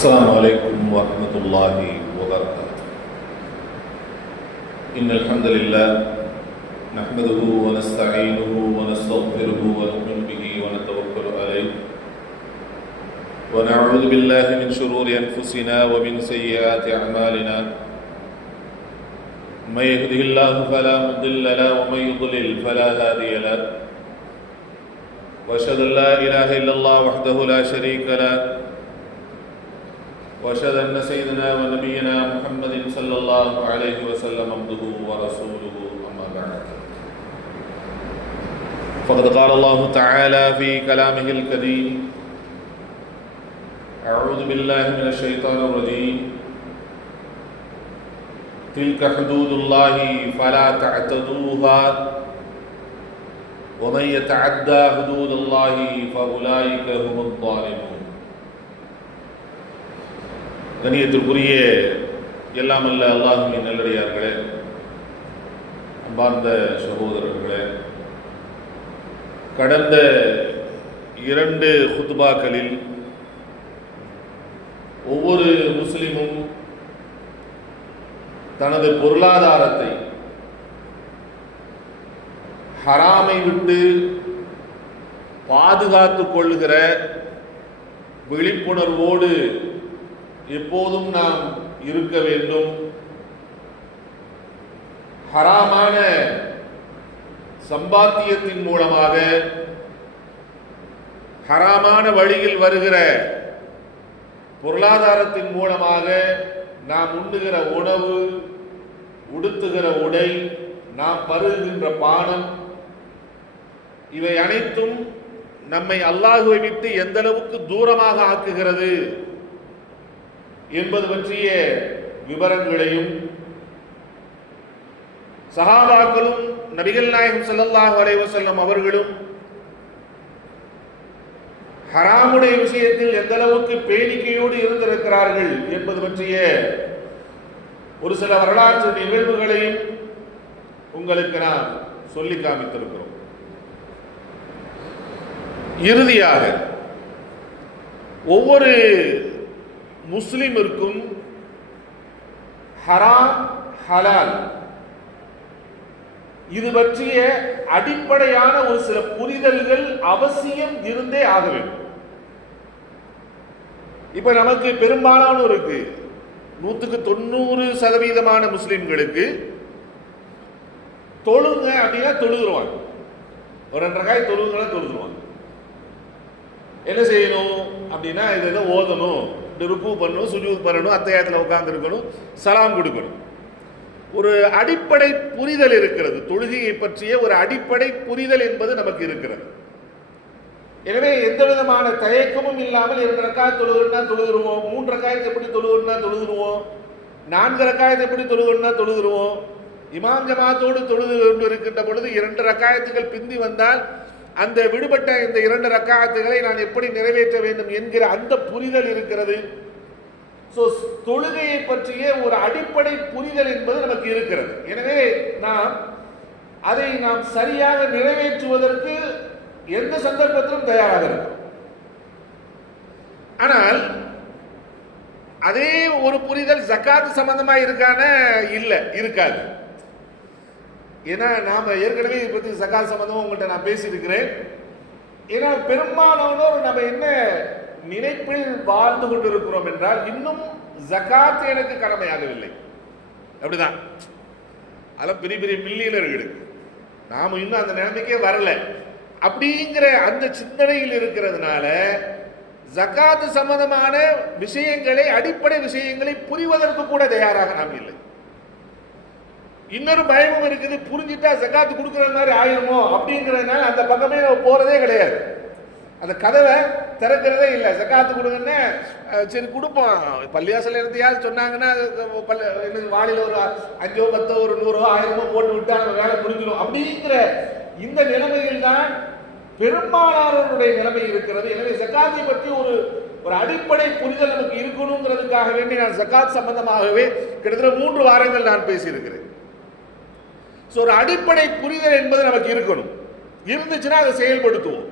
السلام عليكم ورحمة الله وبركاته. إن الحمد لله نحمده ونستعينه ونستغفره ونؤمن به ونتوكل عليه ونعوذ بالله من شرور أنفسنا ومن سيئات أعمالنا. من يهده الله فلا مضل له ومن يضلل فلا هادي له. وأشهد أن لا إله إلا الله وحده لا شريك له وأشهد أن سيدنا ونبينا محمد صلى الله عليه وسلم عبده ورسوله أما بعد. فقد قال الله تعالى في كلامه الكريم: أعوذ بالله من الشيطان الرجيم. تلك حدود الله فلا تعتدوها ومن يتعدى حدود الله فأولئك هم الظالمون. கண்ணியத்திற்குரிய எல்லாம் அல்ல அல்லாஹ்வின் நல்லடியார்களே, அன்பார்ந்த சகோதரர்களே, கடந்த 2 குத்பாக்களில் ஒவ்வொரு முஸ்லிமும் தனது பொருளாதாரத்தை ஹராமை விட்டு பாதுகாத்துக் கொள்கிற விழிப்புணர்வோடு எப்போதும் நாம் இருக்க வேண்டும். ஹராமான சம்பாத்தியத்தின் மூலமாக ஹராமான வழியில் வருகிற பொருளாதாரத்தின் மூலமாக நாம் உண்ணுகிற உணவு, உடுத்துகிற உடை, நாம் பருகுகின்ற பானம், இவை அனைத்தும் நம்மை அல்லாஹ்வை விட்டு எந்த அளவுக்கு தூரமாக ஆக்குகிறது என்பது பற்றிய விவரங்களையும் சஹாபாக்களும் நபிகள் நாயகம் ஸல்லல்லாஹு அலைஹி வஸல்லம் அவர்களும் ஹராமுடைய விஷயத்தில் எந்த அளவுக்கு பேணிக்கையோடு இருந்திருக்கிறார்கள் என்பது பற்றிய ஒரு சில வரலாற்று நிகழ்வுகளையும் உங்களுக்கு நாம் சொல்லி காமித்திருக்கிறோம். இறுதியாக ஒவ்வொரு முஸ்லிமிற்கும் ஹராம் ஹலால் இது பற்றிய அடிப்படையான ஒரு சில புரிதல்கள் அவசியம் இருந்தே ஆக வேண்டும். இப்ப நமக்கு பெரும்பாலான இருக்கு 90% முஸ்லிம்களுக்கு தொழுங்க அப்படின்னா தொழுதுருவாங்க, ஒரு 2 ரக்காய் தொழுதுருவாங்க. என்ன செய்யணும் அப்படின்னா இதை ஓதணும், ருக்கு பண்ணணும், சுஜூத் பண்ணணும், அத்தையாத்துல உட்கார்ந்து இருக்கணும், சலாம் கொடுக்கணும். ஒரு அடிப்படை புரிதல் இருக்கிறது, தொழுகையை பற்றிய ஒரு அடிப்படை புரிதல் என்பது நமக்கு இருக்கிறது. எனவே எந்த விதமான தயக்கமும் இல்லாமல் 2 ரக்காயத் தொழுகிறோம்னா தொழுதுருவோம், 3 ரக்காயத் எப்படி தொழுகிறோம்னா தொழுதுருவோம், 4 ரக்காயத் எப்படி தொழுகிறோம்னா தொழுதுருவோம். இமாம் ஜமாத்தோடு தொழுது கொண்டு இருக்கின்ற பொழுது 2 ரக்காயத்துகள் பிந்தி வந்தால் அந்த விடுபட்ட இந்த 2 ரக்காயத்துகளை நான் எப்படி நிறைவேற்ற வேண்டும் என்கிற அந்த புரிதல் இருக்கிறது. தொழுகையை பற்றிய ஒரு அடிப்படை புரிதல் என்பது நமக்கு இருக்கிறது. எனவே அதை நாம் சரியாக நிறைவேற்றுவதற்கு எந்த சந்தர்ப்பத்திலும் தயாராக இருக்கும். ஆனால் அதே ஒரு புரிதல் ஜகாத் சம்பந்தமா இருக்காது. ஏன்னா நாம ஏற்கனவே இதை பற்றி ஜகாத் சம்பந்தமா உங்கள்கிட்ட நான் பேசியிருக்கிறேன். ஏன்னா பெரும்பாலானோர் நம்ம என்ன நினைப்பில் வாழ்ந்து கொண்டிருக்கிறோம் என்றால், இன்னும் ஜகாத் எனக்கு கடமையாகவில்லை, அப்படிதான். அதெல்லாம் பெரிய பெரிய மில்லியனர்களுக்கு, நாம இன்னும் அந்த நிலைமைக்கே வரல அப்படிங்கிற அந்த சிந்தனையில் இருக்கிறதுனால ஜகாத் சம்பந்தமான விஷயங்களை, அடிப்படை விஷயங்களை புரிவதற்கு கூட தயாராக நாம் இல்லை. இன்னொரு பயமும் இருக்குது, புரிஞ்சுட்டா ஜகாத்து கொடுக்குற மாதிரி ஆயிருமோ அப்படிங்கிறதுனால அந்த பக்கமே போறதே கிடையாது, அந்த கதவை திறக்கிறதே இல்லை. ஜகாத்து கொடுங்கன்னு சரி கொடுப்போம், பள்ளியாசல் இருந்து சொன்னாங்கன்னா வாளியில் ஒரு 5 10 ஒரு 100 1000 போட்டு விட்டு அந்த வேலை புரிஞ்சிடும் அப்படிங்கிற இந்த நிலைமையில் தான் பெரும்பாலானவருடைய நிலைமை இருக்கிறது. எனவே ஜகாத்தை பற்றி ஒரு அடிப்படை புரிதல் நமக்கு இருக்கணுங்கிறதுக்காக வேண்டி நான் ஜகாத் சம்பந்தமாகவே கிட்டத்தட்ட 3 வாரங்கள் நான் பேசியிருக்கிறேன். ஒரு அடிப்படை புரிதல் என்பது நமக்கு இருக்கணும், இருந்துச்சுன்னா அதை செயல்படுத்துவோம்.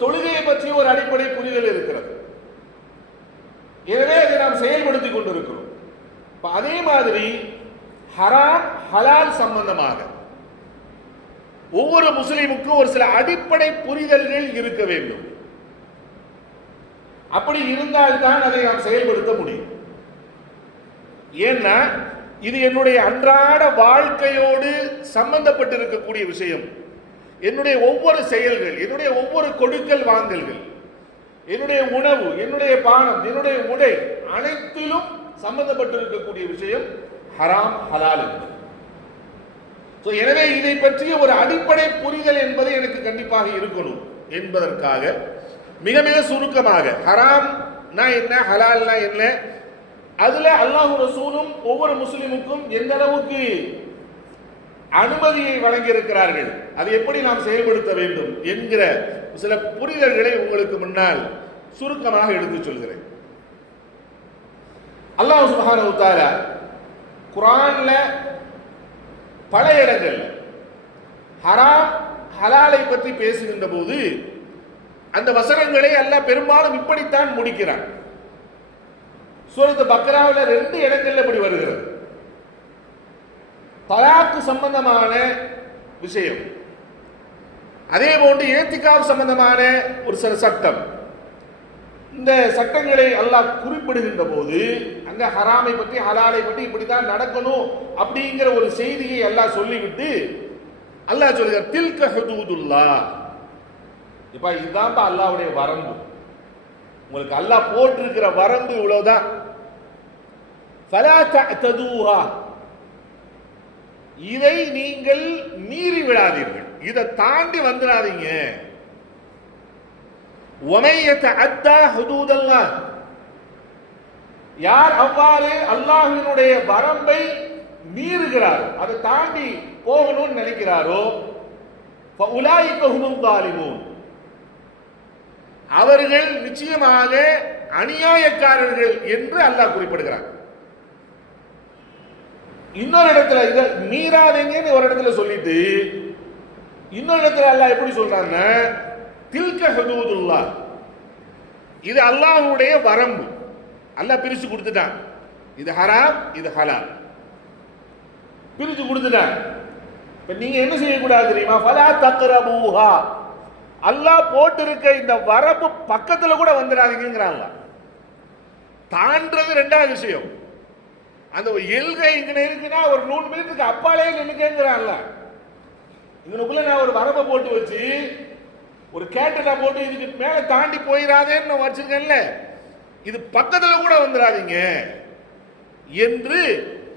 தொழுகையை பற்றி ஒரு அடிப்படை புரிதல் இருக்கிறது. எனவே அதை நாம் செயல்படுத்தி கொண்டிருக்கிறோம். அதே மாதிரி ஹராம் ஹலால் சம்பந்தமாக ஒவ்வொரு முஸ்லிமுக்கும் ஒரு சில அடிப்படை புரிதல்கள் இருக்க வேண்டும். அப்படி இருந்தால்தான் அதை நாம் செயல்படுத்த முடியும். ஏன்னா இது என்னுடைய அன்றாட வாழ்க்கையோடு சம்பந்தப்பட்டிருக்கக்கூடிய விஷயம். என்னுடைய ஒவ்வொரு செயல்கள், என்னுடைய ஒவ்வொரு கொடுக்கல் வாங்கல்கள், என்னுடைய உணவு, என்னுடைய பானம், என்னுடைய உடை அனைத்திலும் சம்பந்தப்பட்டிருக்கக்கூடிய விஷயம் ஹராம் ஹலால் என்பது. எனவே இதை பற்றிய ஒரு அடிப்படை புரிதல் என்பது எனக்கு கண்டிப்பாக இருக்கணும் என்பதற்காக மிக மிக சுருக்கமாக ஹராம்னா என்ன, ஹலால்னா என்ன, அதுல அல்லாஹ் ரசூலும் ஒவ்வொரு முஸ்லிமுக்கும் எந்த அளவுக்கு அனுமதியை வழங்கியிருக்கிறார்கள், அதை எப்படி நாம் செயல்படுத்த வேண்டும் என்கிற சில புரிதல்களை உங்களுக்கு முன்னால் சுருக்கமாக எடுத்து சொல்கிறேன். அல்லாஹ் சுப்ஹானஹு வ தஆலா குர்ஆன்ல பல இடங்கள்ல ஹராம் ஹலாலை பற்றி பேசுகின்ற போது அந்த வசனங்களை அல்லாஹ் பெரும்பாலும் இப்படித்தான் முடிக்கிறான். சூரத்து பக்ராவில் 2 இடங்கள்ல இப்படி வருகிறது. தலாக்கு சம்பந்தமான விஷயம், அதே போன்று ஏத்திகாப் சம்பந்தமான ஒரு சில சட்டம். இந்த சட்டங்களை அல்லாஹ் குறிப்பிடுகின்ற போது அங்க ஹராமை பற்றி ஹலாலை பற்றி இப்படித்தான் நடக்கணும் அப்படிங்கிற ஒரு செய்தியை அல்லாஹ் சொல்லிவிட்டு அல்லாஹ் சொல்கிறார், தில்க ஹுதூதுல்லாஹ். இப்ப இதுதான் அல்லாஹ்வுடைய வரம்பு. உங்களுக்கு அல்லாஹ் போட்டிருக்கிற வரம்பு இவ்வளவுதான். ஃபலா தஅதூஹா, இதை நீங்கள் மீறி விடாதீர்கள், இதை தாண்டி வந்துடாதீங்க. وَمَن يَتَعَدَّى حُدُودَ اللَّهِ, யார் அவ்வாறு அல்லாஹ்வினுடைய வரம்பை மீறுகிறாரோ, அதை தாண்டி போகணும்னு நினைக்கிறாரோ, فَأُولَٰئِكَ هُمُ الظَّالِمُونَ, அவர்கள் நிச்சயமாக அநியாயக்காரர்கள் என்று அல்லாஹ் குறிப்பிடுகிறார். இன்னொரு இடத்துல இத மீறாதீங்கன்னு ஒரு இடத்துல சொல்லிட்டு இன்னொரு இடத்துல அல்லாஹ் எப்படி சொல்றாங்க, தில்க ஹுதூதுல்லாஹ், இது அல்லாஹ்வுடைய வரம்பு. அல்லாஹ் பிரிச்சு கொடுத்துட்டான், இது ஹராம் இது ஹலால் பிரிச்சு கொடுத்துட்டான். இப்ப நீங்க என்ன செய்யக்கூடாது தெரியுமா, ஃபலா தக்ரபூஹா, அல்லாஹ் போட்டிருக்க இந்த வரம்பு பக்கத்துல கூட வந்துடாதீங்கிறாங்க. தாண்டது 2வது விஷயம். அந்த எல்கை இங்க இருக்குன்னா ஒரு 100 மீட்டருக்கு அப்பாலே நின்னுக்கேங்கிறான்ல. இவனுக்குள்ள நான் ஒரு வரம்பை போட்டு வச்சு ஒரு கேட்டடா போட்டு இதுக்கு மேல தாண்டி போயிடாதேன்னு நான் வச்சிருக்கேன்ல, இது பக்கத்துல கூட வந்துடாதீங்க என்று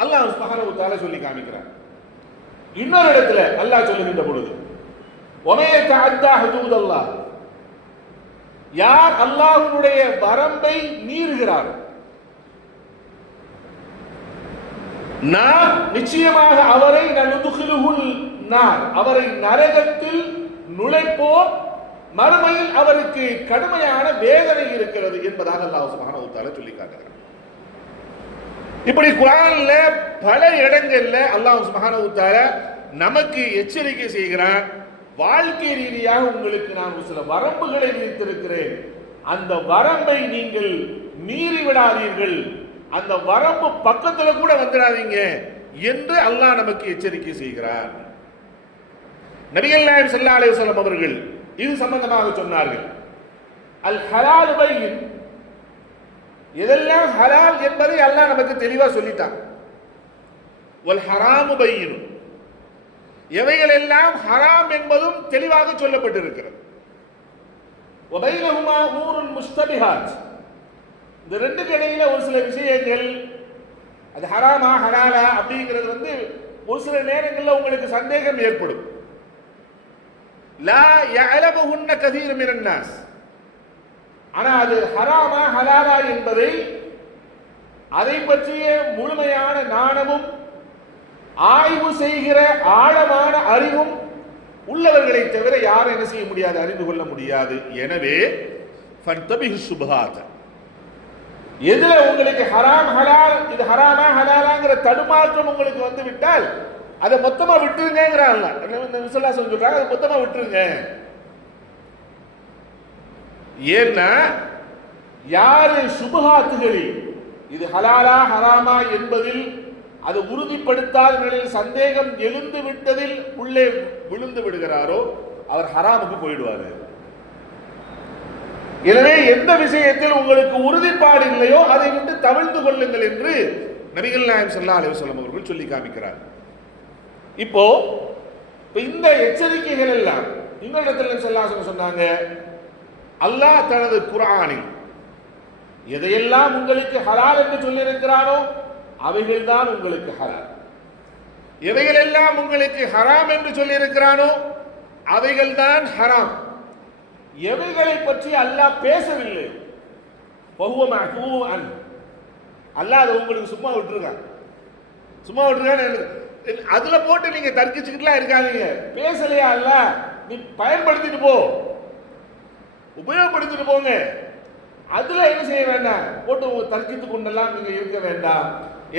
அல்லாஹ் சுப்ஹானஹு வ தஆலா சொல்லி காமிக்கிறார். இன்னொரு இடத்துல அல்லாஹ் சொல்லுகின்ற பொழுது, وَمَن يَتَعَدَّى حُدُودَ اللَّهِ, யார் அல்லாஹ்வுடைய வரம்பை மீறுகிறார், நாம் நிச்சயமாக அவரை நனுதுகிலுஹுல் நார், அவரை நரகத்தில் நுழைப்போம், மறுமையில் அவருக்கு கடுமையான வேதனை இருக்கிறது என்பதாக அல்லாஹ் சுப்ஹானஹு வ தஆலா சொல்லி காட்டுகிறார். இப்படி குர்ஆன்ல பல இடங்கள்ல அல்லாஹ் சுப்ஹானஹு வ தஆலா நமக்கு எச்சரிக்கை செய்கிறான். வாழ்க்கை ரீதியாக உங்களுக்கு நான் சில வரம்புகளை விதித்திருக்கிறேன், அந்த வரம்பை நீங்கள் மீறி விடாதீர்கள், அந்த வரம்பு பக்கத்துல கூட வந்துடாதீங்க என்று அல்லாஹ் நமக்கு எச்சரிக்கை செய்கிறார். நபிகள் நாயகம் ஸல்லல்லாஹு அலைஹி வஸல்லம் அவர்கள் இது சம்பந்தமாக சொன்னார்கள், அல் ஹலால் பையின், எதெல்லாம் ஹலால் என்பதை அல்லாஹ் நமக்கு தெளிவா சொல்லிட்டான். வல் ஹராமு பையின், எவைகள் எல்லாம் ஹராம் என்பதும் தெளிவாக சொல்லப்பட்டிருக்கிறது. வபைனஹுமா உமூருன் முஸ்தபிஹாத், இந்த 2க்கு இடையில ஒரு சில விஷயங்கள் அது ஹராமா ஹலாலா அப்படிங்கிறது ஒரு சில நேரங்களில் உங்களுக்கு சந்தேகம் ஏற்படும். லா யஅலமுஹுன்ன கதீர் மினன் நாஸ், ஆனா அது ஹராமா ஹலாலா என்பதை அதை பற்றிய முழுமையான ஞானமும் ஆய்வு செய்கிற ஆழமான அறிவும் உள்ளவர்களை தவிர யாரும் என்ன செய்ய முடியாது, அறிந்து கொள்ள முடியாது. எனவே ஃபன்தபிஹு ஷுபஹாத், எதுல உங்களுக்கு ஹராம் ஹலால், இது ஹராமா ஹலாலாங்கிற தடுமாற்றம் உங்களுக்கு வந்து விட்டால் அதை மொத்தமா விட்டுருங்கிறாங்க. சொல்றாங்க அதை மொத்தமா விட்டுருங்க. ஏன்னா யாரு சுபஹாத்துகளில் இது ஹலாலா ஹராமா என்பதில் அது உறுதிப்படுத்தாத நிலையில் சந்தேகம் எழுந்து விட்டதில் உள்ளே விழுந்து விடுகிறாரோ அவர் ஹராமுக்கு போயிடுவார். எனவே எந்த விஷயத்தில் உங்களுக்கு உறுதிப்பாடு இல்லையோ அதை விட்டு தவிர்த்து கொள்ளுங்கள் என்று நபிகள் நாயகம் ஸல்லல்லாஹு அலைஹி வஸல்லம் அவர்கள் சொல்லி காமிக்கிறார். இப்போ இந்த எச்சரிக்கைகள் எல்லாம் இன்னொரு ஸல்லல்லாஹு சொன்னாங்க, அல்லாஹ் தனது குர்ஆனில் எதையெல்லாம் உங்களுக்கு ஹலால் என்று சொல்லியிருக்கிறானோ அவைகள் தான் உங்களுக்கு ஹலால், எவைகளெல்லாம் உங்களுக்கு ஹராம் என்று சொல்லியிருக்கிறானோ அவைகள் தான் ஹராம். எவைகளை பற்றி அல்லாஹ் பேசவில்லை, அல்லாஹ் அதை உங்களுக்கு சும்மா விட்டுருக்கான். சும்மா விட்டுருக்கான்னு அதுல போட்டு நீங்க தர்க்கிச்சுக்கிட்டுலாம் இருக்காதீங்க. பேசலையா அல்லாஹ், நீ பயன்படுத்திட்டு போ, உபயோகப்படுத்திட்டு போங்க. அதுல என்ன செய்ய வேண்டாம், போட்டு தர்க்கித்து கொண்டெல்லாம் நீங்க இருக்க வேண்டாம்.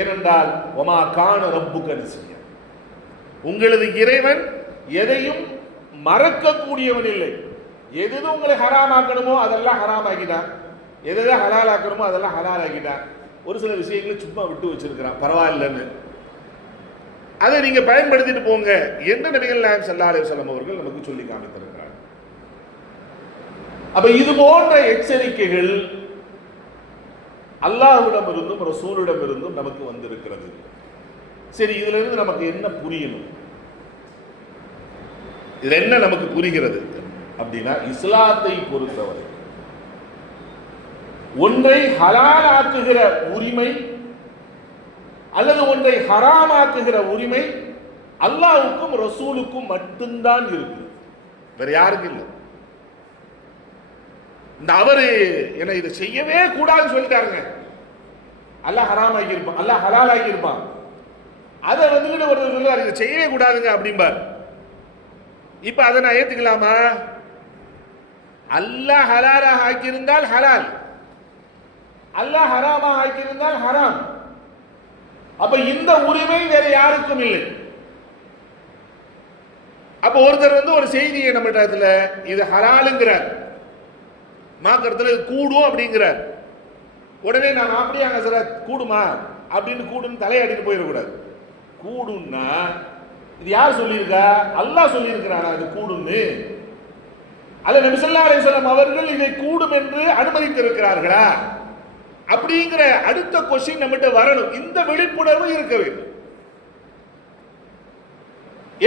ஏனென்றால் ஒமா கான ரப்புக நசியா, உங்களது இறைவன் எதையும் மறக்கக்கூடியவன் இல்லை. எது உங்களை ஹராமாக்கணுமோ அதெல்லாம் ஹராம் ஆக்கிட்டான், எதை ஹலால் ஆக்கணுமோ அதெல்லாம் ஹலால் ஆக்கிட்டான். ஒரு சில விஷயங்களை சும்மா விட்டு வச்சிருக்கிறான், பரவாயில்லன்னு. அதை நீங்க பயன்படுத்திட்டு போங்க என்று நபிகள் நாயகம் ஸல்லல்லாஹு அலைஹி வஸல்லம் அவர்கள் நமக்கு சொல்லி காமித்திருக்கிறார். அப்ப இது போன்ற எச்சரிக்கைகள் அல்லாஹ்விடம் இருந்தும் ரசூலிடம் இருந்தும் நமக்கு வந்திருக்கிறது. சரி, இதுல இருந்து நமக்கு என்ன புரியணும், இதுல என்ன நமக்கு புரிகிறது அப்படின்னா, இஸ்லாத்தை பொறுத்தவரை ஒன்றை ஹலால் ஆக்குகிற உரிமை அல்லது ஒன்றை ஹராமாக்குகிற உரிமை அல்லாஹ்வுக்கும் ரசூலுக்கும் மட்டும்தான் இருக்கு, வேற யாருக்கும் இல்லை. இந்த அவரு என்ன இதை செய்யவே கூடாதுன்னு சொல்லிட்டாருங்க, அல்லாஹ் ஹராம் ஆகியிருப்பான், அல்லாஹ் ஹலால் ஆகியிருப்பான். அதை வந்துகிட்டு ஒருத்தர் சொல்லுவார் இதை செய்யவே கூடாதுங்க அப்படிம்பார். இப்ப அதை நான் ஏத்துக்கலாமா? அல்லாஹ் ஹலாலாக ஆக்கியிருந்தால் ஹலால், அல்லாஹ் ஹராமாக ஆக்கியிருந்தால் ஹராம். அப்ப இந்த உரிமை வேற யாருக்கும் இல்லை. அப்ப ஒருத்தர் வந்து ஒரு செய்தியை நம்ம இடத்துல இது ஹலாலுங்கிறார், மாக்கறதுல கூடும் அப்படிங்கிறார். உடனே நான் அப்படியாங்க சார் கூடுமா அப்படின்னு கூடுன்னு தலையாடிட்டு போயிடக்கூடாது. கூடுன்னா இது யார் சொல்லியிருக்கா? அல்லாஹ் சொல்லியிருக்கிறானா இது கூடுன்னு? அல்ல நபி ஸல்லல்லாஹு அலைஹி வஸல்லம் அவர்கள் இதை கூடும் என்று அனுமதித்திருக்கிறார்களா அப்படிங்கிற அடுத்த கொஸ்டின் நம்மகிட்ட வரணும். இந்த விழிப்புணர்வு இருக்க வேண்டும்.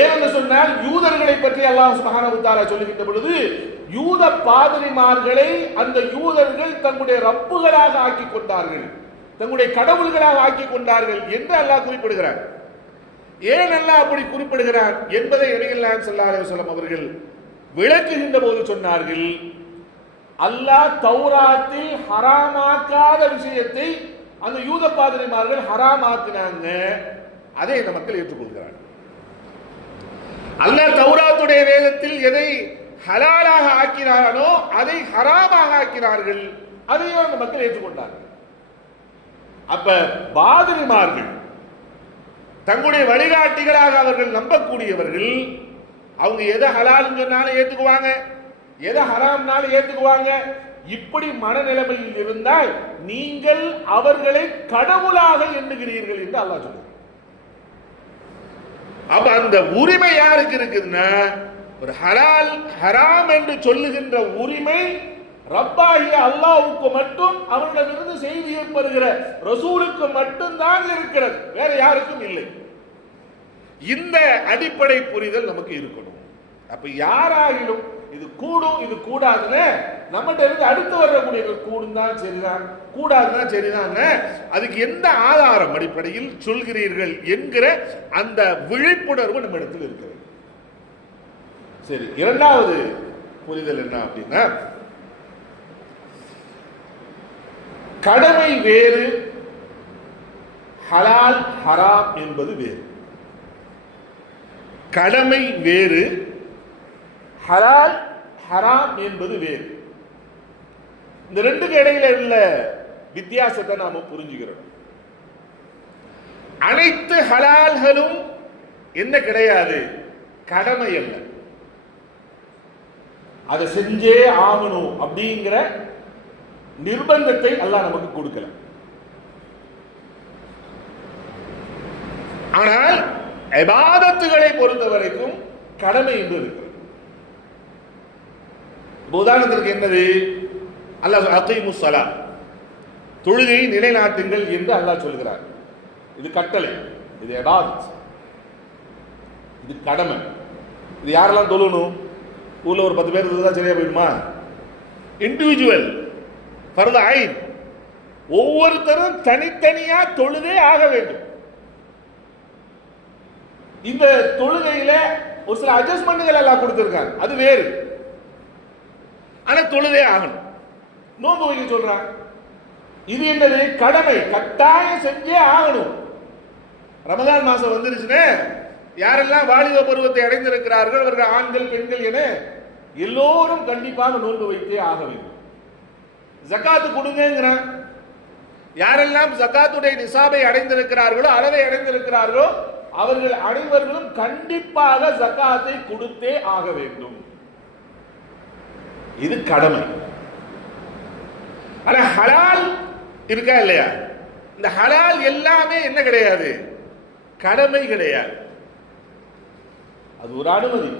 ஏனென்று சொன்னால் யூதர்களை பற்றி அல்லாஹ் சுப்ஹானஹு வ தஆலா சொல்லுகின்ற பொழுது யூத பாதிரிமார்களை அந்த யூதர்கள் தங்களுடைய ரப்புகளாக ஆக்கி கொண்டார்கள், தங்களுடைய கடவுள்களாக ஆக்கி கொண்டார்கள் என்று அல்லாஹ் குறிப்பிடுகிறார். ஏன் அல்லாஹ் அப்படி குறிப்பிடுகிறார் என்பதை நபிகள் நாயகம் ஸல்லல்லாஹு அலைஹி வஸல்லம் அவர்கள் விளக்குகின்ற போது சொன்னார்கள், அல்லாஹ் தௌராத்தில் ஹராமாக்காத விஷயத்தை அந்த யூத பாதிரிமார்கள் ஹராமாக்கினாங்க, அதை இந்த மக்கள் ஏற்றுக்கொள்கிறார்கள். அல்லாஹ் தௌராத்துடைய வேதத்தில் எதை ஹலாலாக ஆக்கினாரோ அதை ஹராமாக ஆக்கினார்கள், அதையும் அந்த மக்கள் ஏற்றுக்கொண்டார்கள். அப்ப பாதிரிமார்கள் தங்களுடைய வழிகாட்டிகளாக அவர்கள் நம்பக்கூடியவர்கள், அவங்க எதை ஹலால் சொன்னாலும் ஏற்றுக்குவாங்க, எதை ஹராம்னாலும் ஏற்றுக்குவாங்க. இப்படி மனநிலைமையில் இருந்தால் நீங்கள் அவர்களை கடவுளாக எண்ணுகிறீர்கள் என்று அல்லாஹ் சொல்றார். அப்ப அந்த உரிமை யாருக்கு இருக்குதுன்னா, ஒரு ஹலால் ஹராம் என்று சொல்லுகின்ற உரிமை ரப்பாகிய அல்லாஹ்வுக்கு மட்டும், அவரிடமிருந்து செய்தியை பெறுகிற ரசூலுக்கு மட்டும்தான் இருக்கிறது, வேற யாருக்கும் இல்லை. இந்த அடிப்படை புரிதல் நமக்கு இருக்கணும். அப்ப யாராகிலும் இது கூடும் இது கூடாதுன்னு நம்மகிட்ட இருந்து அடுத்து வரக்கூடிய கூடும் தான் சரிதான், கூடாதுதான் சரிதான், அதுக்கு எந்த ஆதாரம் அடிப்படையில் சொல்கிறீர்கள் என்கிற அந்த விழிப்புணர்வு நம்ம இடத்தில் இருக்கிறது. சரி, இரண்டாவது புரிதல் என்ன அப்படின்னா, கடமை வேறு, ஹலால் ஹராம் என்பது வேறு. கடமை வேறு, ஹலால் ஹராம் என்பது வேறு. இந்த ரெண்டுக்கு இடையில உள்ள வித்தியாசத்தை நாம புரிஞ்சுக்கிறோம். அனைத்து ஹலால்களும் என்ன கிடையாது, கடமை அல்ல, அதை செஞ்சே ஆகணும் அப்படிங்கிற நிர்பந்தத்தை அல்லாஹ் நமக்கு கொடுக்கல. ஆனால் இபாதத்துகளை பொறுத்த வரைக்கும் கடமை என்று இருக்கிறது. உதாரணத்திற்கு என்னது? அல்லாஹ் அகீமுஸ் ஸலாத், தொழுகையை நிலைநாட்டுங்கள் என்று அல்லாஹ் சொல்கிறார். இது கட்டளை, இது இபாதத், இது கடமை. இது யாரெல்லாம் தொழணும்? ஊர்ல ஒரு 10 பேர் இருந்தா சரியா போயிடுமா? இண்டிவிஜுவல் ஃபர்து ஐன், ஒவ்வொருத்தரும் தனித்தனியா தொழுதே ஆக வேண்டும். இந்த தொழுகையில ஒரு சில அட்ஜஸ்ட்மெண்ட்கள் எல்லாம் கொடுத்திருக்காங்க, அது வேறு. ஆனா தொழுதே ஆகணும். நோன்பு வைக்க சொல்றான், இது என்னது? கடமை, கட்டாயம் செஞ்சே ஆகணும். ரமதான் மாசம் வந்துருச்சுன்னு யாரெல்லாம் வாலிப பருவத்தை அடைந்திருக்கிறார்கள் அவர்கள் ஆண்கள் பெண்கள் என எல்லோரும் கண்டிப்பாக நோன்பு வைத்தே ஆக வேண்டும். ஜகாத்து கொடுங்கிறான். யாரெல்லாம் ஜகாத்துடைய நிசாபை அடைந்திருக்கிறார்களோ, அளவை அடைந்திருக்கிறார்களோ, அவர்கள் அனைவர்களும் கண்டிப்பாக ஜகாத்தை கொடுத்தே ஆக வேண்டும். இது கடமை. ஆனா ஹலால் இருக்கா இல்லையா? இந்த ஹலால் எல்லாமே என்ன கிடையாது? கடமை கிடையாது, அது ஒரு அனுமதி.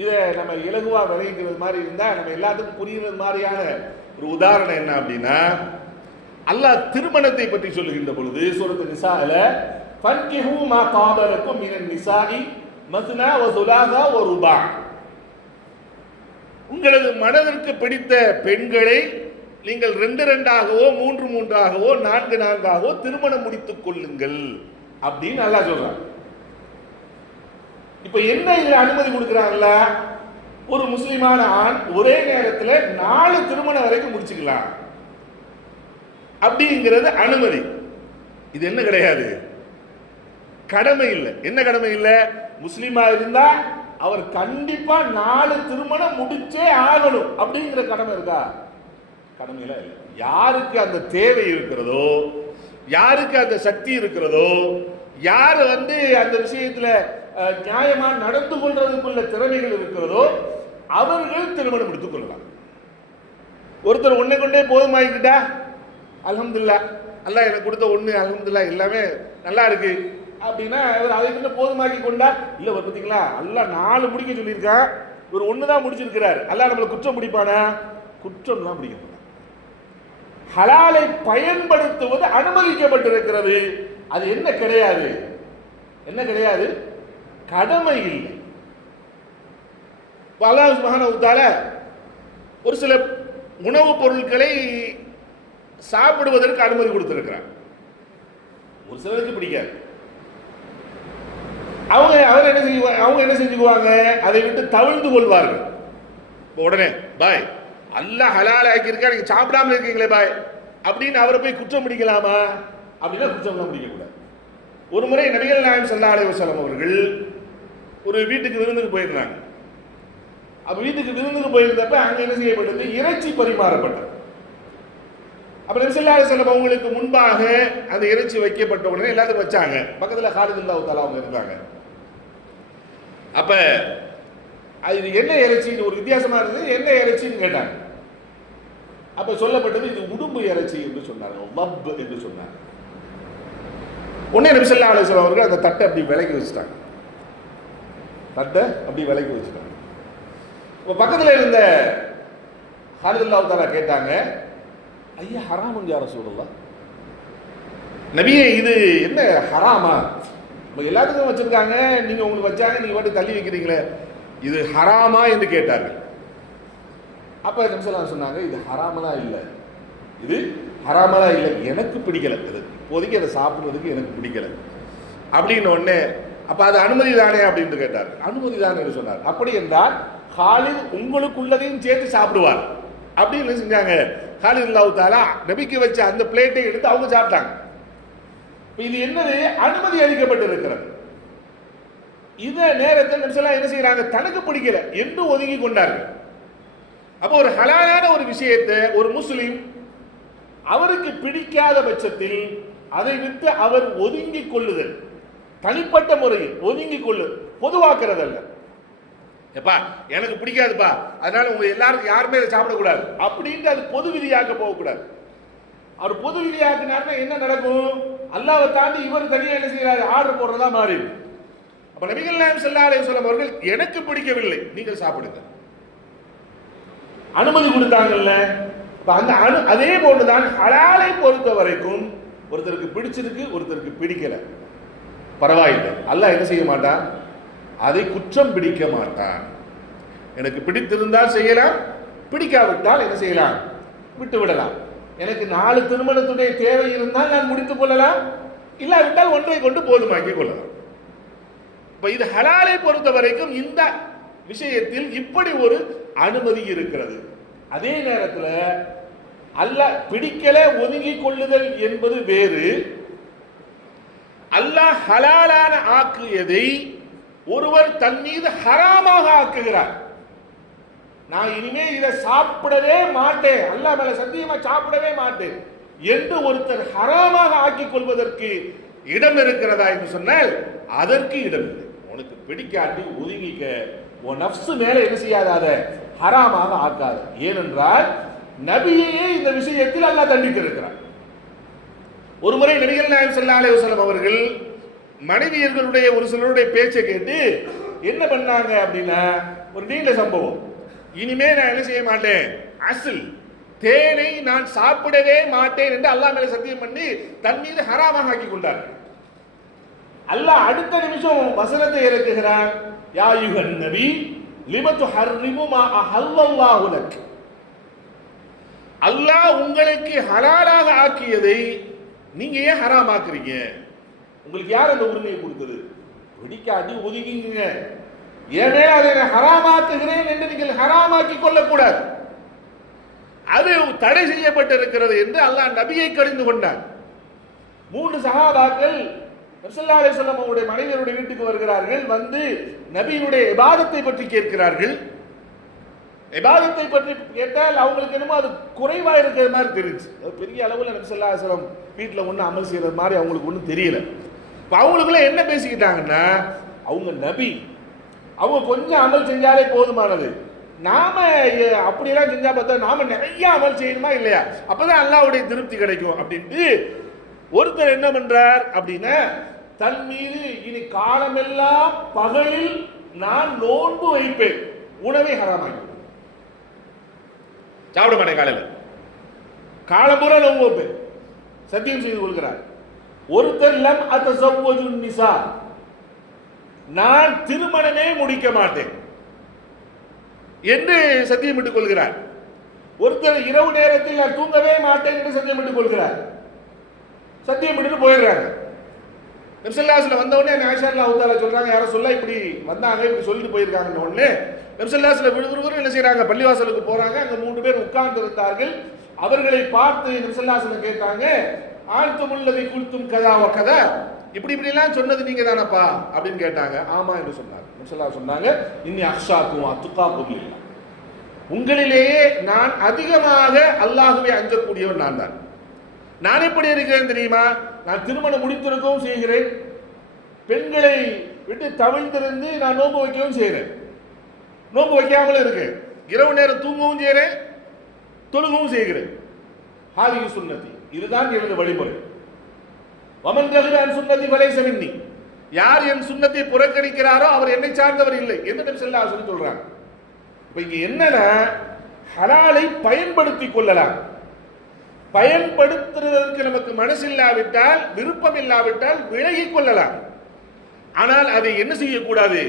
இதை நம்ம இலகுவா விளைவிக்கிறது மாதிரி இருந்தா நம்ம எல்லாத்துக்கும் புரிகிறது மாதிரியான ஒரு உதாரணம் என்ன அப்படின்னா, அல்லாஹ் திருமணத்தை பற்றி சொல்லுகின்ற பொழுது சூரத்து நிசால ஃபன்கிஹு மா காபலக்கும் மினன் நிசாஇ மஸ்னா வ சுலாஸா வ ருபா, உங்களது மனதிற்கு பிடித்த பெண்களை நீங்கள் 2-2ஆகவோ 3-3ஆகவோ 4-4ஆகவோ திருமணம் முடித்துக் கொள்ளுங்கள் அப்படின்னு அல்லாஹ் சொல்றான். இப்ப என்ன இதுல அனுமதி கொடுக்கிறாங்கல்ல? ஒரு முஸ்லிமான ஆண் ஒரே நேரத்தில் 4 திருமணம் வரைக்கும் முடிச்சுக்கலாம் அப்படிங்கிறது அனுமதி. இது என்ன கிடையாது? கடமை இல்லை. என்ன கடமை இல்லை? முஸ்லிமா இருந்தா அவர் கண்டிப்பா 4 திருமணம் முடிச்சே ஆகணும் அப்படிங்கிற கடமை இருக்கா? கடமையில இல்லை. யாருக்கு அந்த தேவை இருக்கிறதோ, யாருக்கு அந்த சக்தி இருக்கிறதோ, யார் அந்த விஷயத்துல நியாயமா நடந்து கொள்றதுக்குள்ள திறமைகள் இருக்கிறதோ அவர்கள் திருமணம் முடித்துக் கொள்ளலாம். ஒருத்தர் ஒன்னை கொண்டே போதுமாகிக்கிட்டா அல்ஹம்துலில்லாஹ், அல்லாஹ் எனக்கு கொடுத்த ஒண்ணு அல்ஹம்துலில்லாஹ் எல்லாமே நல்லா இருக்கு அப்படின்னா அவர் அதை கொண்டு போதுமாக்கி கொண்டா இல்ல. பார்த்தீங்களா, அல்லாஹ் 4 முடிக்க சொல்லியிருக்கான், ஒரு 1 தான் முடிச்சிருக்கிறார். அல்லாஹ் நம்மளை குற்றம் பிடிப்பானா? குற்றம் தான் பிடிக்க. ஹலாலை பயன்படுத்துவது அனுமதிக்கப்பட்டிருக்கிறது. அது என்ன கிடையாது? என்ன கிடையாது? கடமை இல்லை. அல்லாஹ் சுப்ஹானஹு வ தஆலா ஒரு சில உணவுப் பொருட்களை சாப்பிடுவதற்கு அனுமதி கொடுத்திருக்கிறார். ஒரு சிலருக்கு பிடிக்காது. அவங்க என்ன செஞ்சுக்குவாங்க? அதை விட்டு தவிர்த்து கொள்வார்கள். உடனே பாய் அல்லாஹ் ஹலால் ஆக்கியிருக்கா, நீங்க சாப்பிடாம இருக்கீங்களே பாய் அப்படின்னு அவரை போய் குற்றம் பிடிக்கலாமா? அப்படின்னா குற்றம்லாம் பிடிக்கக்கூடாது. ஒரு முறை நபிகள் நாயகம் ஸல்லல்லாஹு அலைஹி வஸல்லம் அவர்கள் ஒரு வீட்டுக்கு விருந்துக்கு போயிருந்தாங்க. அப்ப வீட்டுக்கு விருந்துக்கு போயிருந்தப்ப அங்க என்ன செய்யப்பட்டது? இறைச்சி பரிமாறப்பட்டது. அப்ப நபி ஸல்லல்லாஹு அலைஹி வஸல்லம் அவங்களுக்கு முன்பாக அந்த இறைச்சி வைக்கப்பட்ட உடனே எல்லாத்துக்கும் வச்சாங்க. பக்கத்துல காலித் ரலியல்லாஹு தஆலா அவங்க இருந்தாங்க. அப்ப இது என்ன இறைச்சின்னு ஒரு வித்தியாசமா இருந்தது. என்ன இறைச்சின்னு கேட்டாங்க. அப்ப சொல்லப்பட்டது இது உடும்பு இறைச்சி என்று சொன்னாங்க, வப் என்று சொன்னாங்க. உடனே நபி ஸல்லல்லாஹு அலைஹி வஸல்லம் அவர்கள் அந்த தட்டை அப்படி விலக்கி வச்சுட்டாங்க. தட்டை அப்படி விலக்கி வச்சுட்டாங்க. இப்போ பக்கத்தில் இருந்த காலித் ரலியல்லாஹு தஆலா கேட்டாங்க, ஐயா ஹராமுங்க யா ரசூலுல்லாஹ், நபியே இது என்ன ஹராமா? எல்லாத்துக்கும் வச்சிருக்காங்க, நீங்க உங்களுக்கு வச்சாங்க, நீங்க வாட்டி தள்ளி வைக்கிறீங்களே, இது ஹராமா என்று கேட்டார்கள். அப்ப நபி ஸல்லல்லாஹு அலைஹி சொன்னாங்க, இது ஹராமலா இல்லை, இது ஹராமலா இல்லை, எனக்கு பிடிக்கல, அது இப்போதைக்கு அதை சாப்பிடுறதுக்கு எனக்கு பிடிக்கல அப்படின்னு உடனே அப்ப அது அனுமதி தானே அப்படின்னு கேட்டார். அனுமதி தானே என்று சொன்னார். அப்படி என்றால் காலித் உங்களுக்குள்ளதையும் சேர்த்து சாப்பிடுவார் அப்படின்னு செஞ்சாங்க. காலித் ரலியல்லாஹு தஆலா நபிக்கு வச்ச அந்த பிளேட்டை எடுத்து அவங்க சாப்பிட்டாங்க. இது என்னது? அனுமதி அளிக்கப்பட்டிருக்கிறது. இந்த நேரத்தில் நபி ஸல்லல்லாஹு என்ன செய்யறாங்க? தனக்கு பிடிக்கல என்று ஒதுங்கி கொண்டார்கள். அப்போ ஒரு ஹலாலான ஒரு விஷயத்தை ஒரு முஸ்லிம் அவருக்கு பிடிக்காத பட்சத்தில் அதை விட்டு அவர் ஒதுங்கிக் கொள்ளுதல், தனிப்பட்ட முறையில் ஒதுங்கிக் கொள்ளு, பொதுவாக்குறது அல்ல. எப்பா எனக்கு பிடிக்காதுப்பா, அதனால உங்க எல்லாருக்கும் யாருமே இதை சாப்பிடக்கூடாது அப்படின்ட்டு அது பொது விதியாக்க போகக்கூடாது. அவர் பொது விதியாக்குனாருன்னா என்ன நடக்கும்? அல்லாஹ்வை தாண்டி இவர் தனியாக என்ன செய்யறாரு? ஆர்டர் போடுறதா மாறி. அப்ப நபிகள் நாயகம் ஸல்லல்லாஹு அலைஹி வஸல்லம் அவர்கள் எனக்கு பிடிக்கவில்லை, நீங்கள் சாப்பிடுங்க அனுமதி கொடுத்தாங்கல்ல. அந்த அதே போன்றுதான் ஹலாலை பொறுத்த வரைக்கும் ஒருத்தருக்கு பிடிச்சிருக்கு, ஒருத்தருக்கு பிடிக்கல, பரவாயில்லை. அல்லாஹ் என்ன செய்ய மாட்டான்? அதை குற்றம் பிடிக்க மாட்டான். எனக்கு பிடித்திருந்தால் செய்யலாம், பிடிக்காவிட்டால் என்ன செய்யலாம்? விட்டு விடலாம். எனக்கு 4 திருமணத்துடைய தேவை இருந்தால் நான் முடித்துக் கொள்ளலாம், இல்லாவிட்டால் ஒன்றை கொண்டு போதுமாக்கிக் கொள்ளலாம். இப்ப இது ஹலாலை பொறுத்த வரைக்கும் இந்த விஷயத்தில் இப்படி ஒரு அனுமதி இருக்கிறது. அதே நேரத்தில் அல்லாஹ் பிடிக்கல ஒதுங்கிக் கொள்ளுதல் என்பது வேறு. அல்லாஹ் ஹலாலான ஆக்கியதை ஒருவர் தன் மீது ஹராமாக ஆக்குகிறார். நான் இனிமே இதை சாப்பிடவே மாட்டேன், அல்லாஹ் மேல சத்தியமா சாப்பிடவே மாட்டேன் என்று ஒருத்தர் ஹராமாக ஆக்கிக் கொள்வதற்கு இடம் இருக்கிறதா என்று சொன்னால் அதற்கு இடம் இல்லை. உனக்கு பிடிக்காட்டி ஒதுங்கிக்க, உன் நஃப்ஸ் மேல என்ன செய்யாத, ஹராமாக ஆக்காத. ஏனென்றால் நபியையே இந்த விஷயத்தில் அல்லாஹ் தண்டித்திருக்கிறார். ஒருமுறை நபிகள் நாயகம் ஸல்லல்லாஹு அலைஹி வஸல்லம் அவர்கள் மனைவியர்களுடைய ஒரு சிலருடைய பேச்சை கேட்டு என்ன பண்ணாங்க அப்படின்னா, ஒரு நீண்ட சம்பவம். இனிமே நான் என்ன செய்ய மாட்டேன், அசில் தேனை நான் சாப்பிடவே மாட்டேன் என்று அல்லாஹ் மேல சத்தியம் பண்ணி தன் மீது ஹராமாக ஆக்கி கொண்டார். அல்லாஹ் அடுத்த நிமிஷம் வசனத்தை இறக்குகிறான், யா அய்யுஹன் நபி லிம துஹர்ரிமு மா அஹல்லல்லாஹு லக். அல்லாஹ் உங்களுக்கு ஹலாலாக ஆக்கியதை நீங்க ஏன் ஹராம் ஆக்குறீங்க? உங்களுக்கு யார் அந்த உரிமையை கொடுத்தது? பிடிக்காட்டி ஒதுங்கிங்க. ஏனே அதை ஹராமாக்குகிறேன் என்று நீங்கள் ஹராமாக்கி கொள்ளக்கூடாது, அது தடை செய்யப்பட்டிருக்கிறது என்று அல்லாஹ் நபியை கடிந்து கொண்டார். 3 சஹாபாக்கள் ஸல்லல்லாஹு அலைஹி வஸல்லம் அவருடைய மனைவியருடைய வீட்டுக்கு வருகிறார்கள். வந்து நபியினுடைய இபாதத்தை பற்றி கேட்கிறார்கள். இபாதத்தை பற்றி கேட்டால் அவங்களுக்கு என்னமோ அது குறைவா இருக்கிற மாதிரி தெரிஞ்சு, பெரிய அளவில் நபி ஸல்லல்லாஹு அலைஹி வஸல்லம் வீட்டில் ஒன்றும் அமல் செய்யறது மாதிரி அவங்களுக்கு ஒன்றும் தெரியல. இப்போ அவங்களுக்குள்ள என்ன பேசிக்கிட்டாங்கன்னா, அவங்க நபி, அவங்க கொஞ்சம் அமல் செஞ்சாலே போதுமானது, நாம அப்படியெல்லாம் செஞ்சா பார்த்தா நாம நிறைய அமல் செய்யணுமா இல்லையா, அப்பதான் அல்லாஹ்வுடைய திருப்தி கிடைக்கும் அப்படின்ட்டு ஒருத்தர் என்ன பண்றார் அப்படின்னா, தன் மீது இனி காலமெல்லாம் பகலில் நான் நோன்பு வைப்பேன், உணவை ஹராமாக்கி சாப்பிட மாட்டேன், காலையில் காலம்பூரா நோன்பு வைப்பேன், சத்தியம் செய்து கொள்கிறார். ஒருத்தர் லம் அத்தஸவ்வஜு நிஸா, நான் திருமணமே முடிக்க மாட்டேன் என்று சத்தியமிட்டுக் கொள்கிறார். ஒருத்தர் இரவு நேரத்தில் நான் தூங்கவே மாட்டேன் என்று சத்தியமிட்டுக் கொள்கிறார். சத்தியமிட்டு போயிடுறாங்க. நபி ஸல்லல்லாஹு அலைஹி வஸல்லம் வந்த உடனே ஆயிஷா ரலியல்லாஹு தஆலா சொல்றாங்க, யார சொல்ல இப்படி வந்தாங்க, இப்படி சொல்லிட்டு போயிருக்காங்க. உடனே நபி ஸல்லல்லாஹு அலைஹி வஸல்லம் விறுவிறுன்னு என்ன செய்றாங்க, பள்ளிவாசலுக்கு போறாங்க. அங்க 3 பேர் உட்கார்ந்து இருந்தார்கள். அவர்களை பார்த்து நபி ஸல்லல்லாஹு அலைஹி வஸல்லம் கேட்டாங்க, ஆன்துமுல்லதி குல்தும் கதா வ கதா, இப்படி இப்படி எல்லாம் சொன்னது நீங்க தானப்பா அப்படின்னு கேட்டாங்க. ஆமா என்று சொன்னார். நபி ஸல்லல்லாஹு அலைஹி வஸல்லம் சொன்னாங்க, இன்னி அக்ஷாக்கும் அத்துகாக்கும் இல்லா, உங்களிலேயே நான் அதிகமாக அல்லாஹ்வை அஞ்சக்கூடியவன் நான் தான். நான் எப்படி இருக்கிறேன் தெரியுமா? நான் திருமணம் முடித்திருக்கவும் செய்கிறேன், பெண்களை விட்டு தவிழ்ந்திருந்து நான் நோன்பு வைக்கவும் செய்கிறேன், நோன்பு வைக்காமலும் இருக்கேன், இரவு நேரம் தூங்கவும் செய்கிறேன், தொழுகவும் செய்கிறேன். ஹாதிஹி சுன்னதி, இதுதான் எனது வழிமுறை. வமன் ரகிப அன் சுன்னதி ஃபலைஸ மின்னி, யார் என் சுன்னத்தை புறக்கணிக்கிறாரோ அவர் என்னை சார்ந்தவர் இல்லை என்று நபி ஸல்லல்லாஹு அலைஹி வஸல்லம் சொல்றாங்க. இப்போ இங்க என்னன்னா, ஹலாலை பயன்படுத்திக் கொள்ளலாம். பயன்படுத்துவதற்கு நமக்கு மனசில்லாவிட்டால், விருப்பம் இல்லாவிட்டால் விலகிக் கொள்ளலாம். ஆனால் அதை என்ன செய்யக்கூடாது,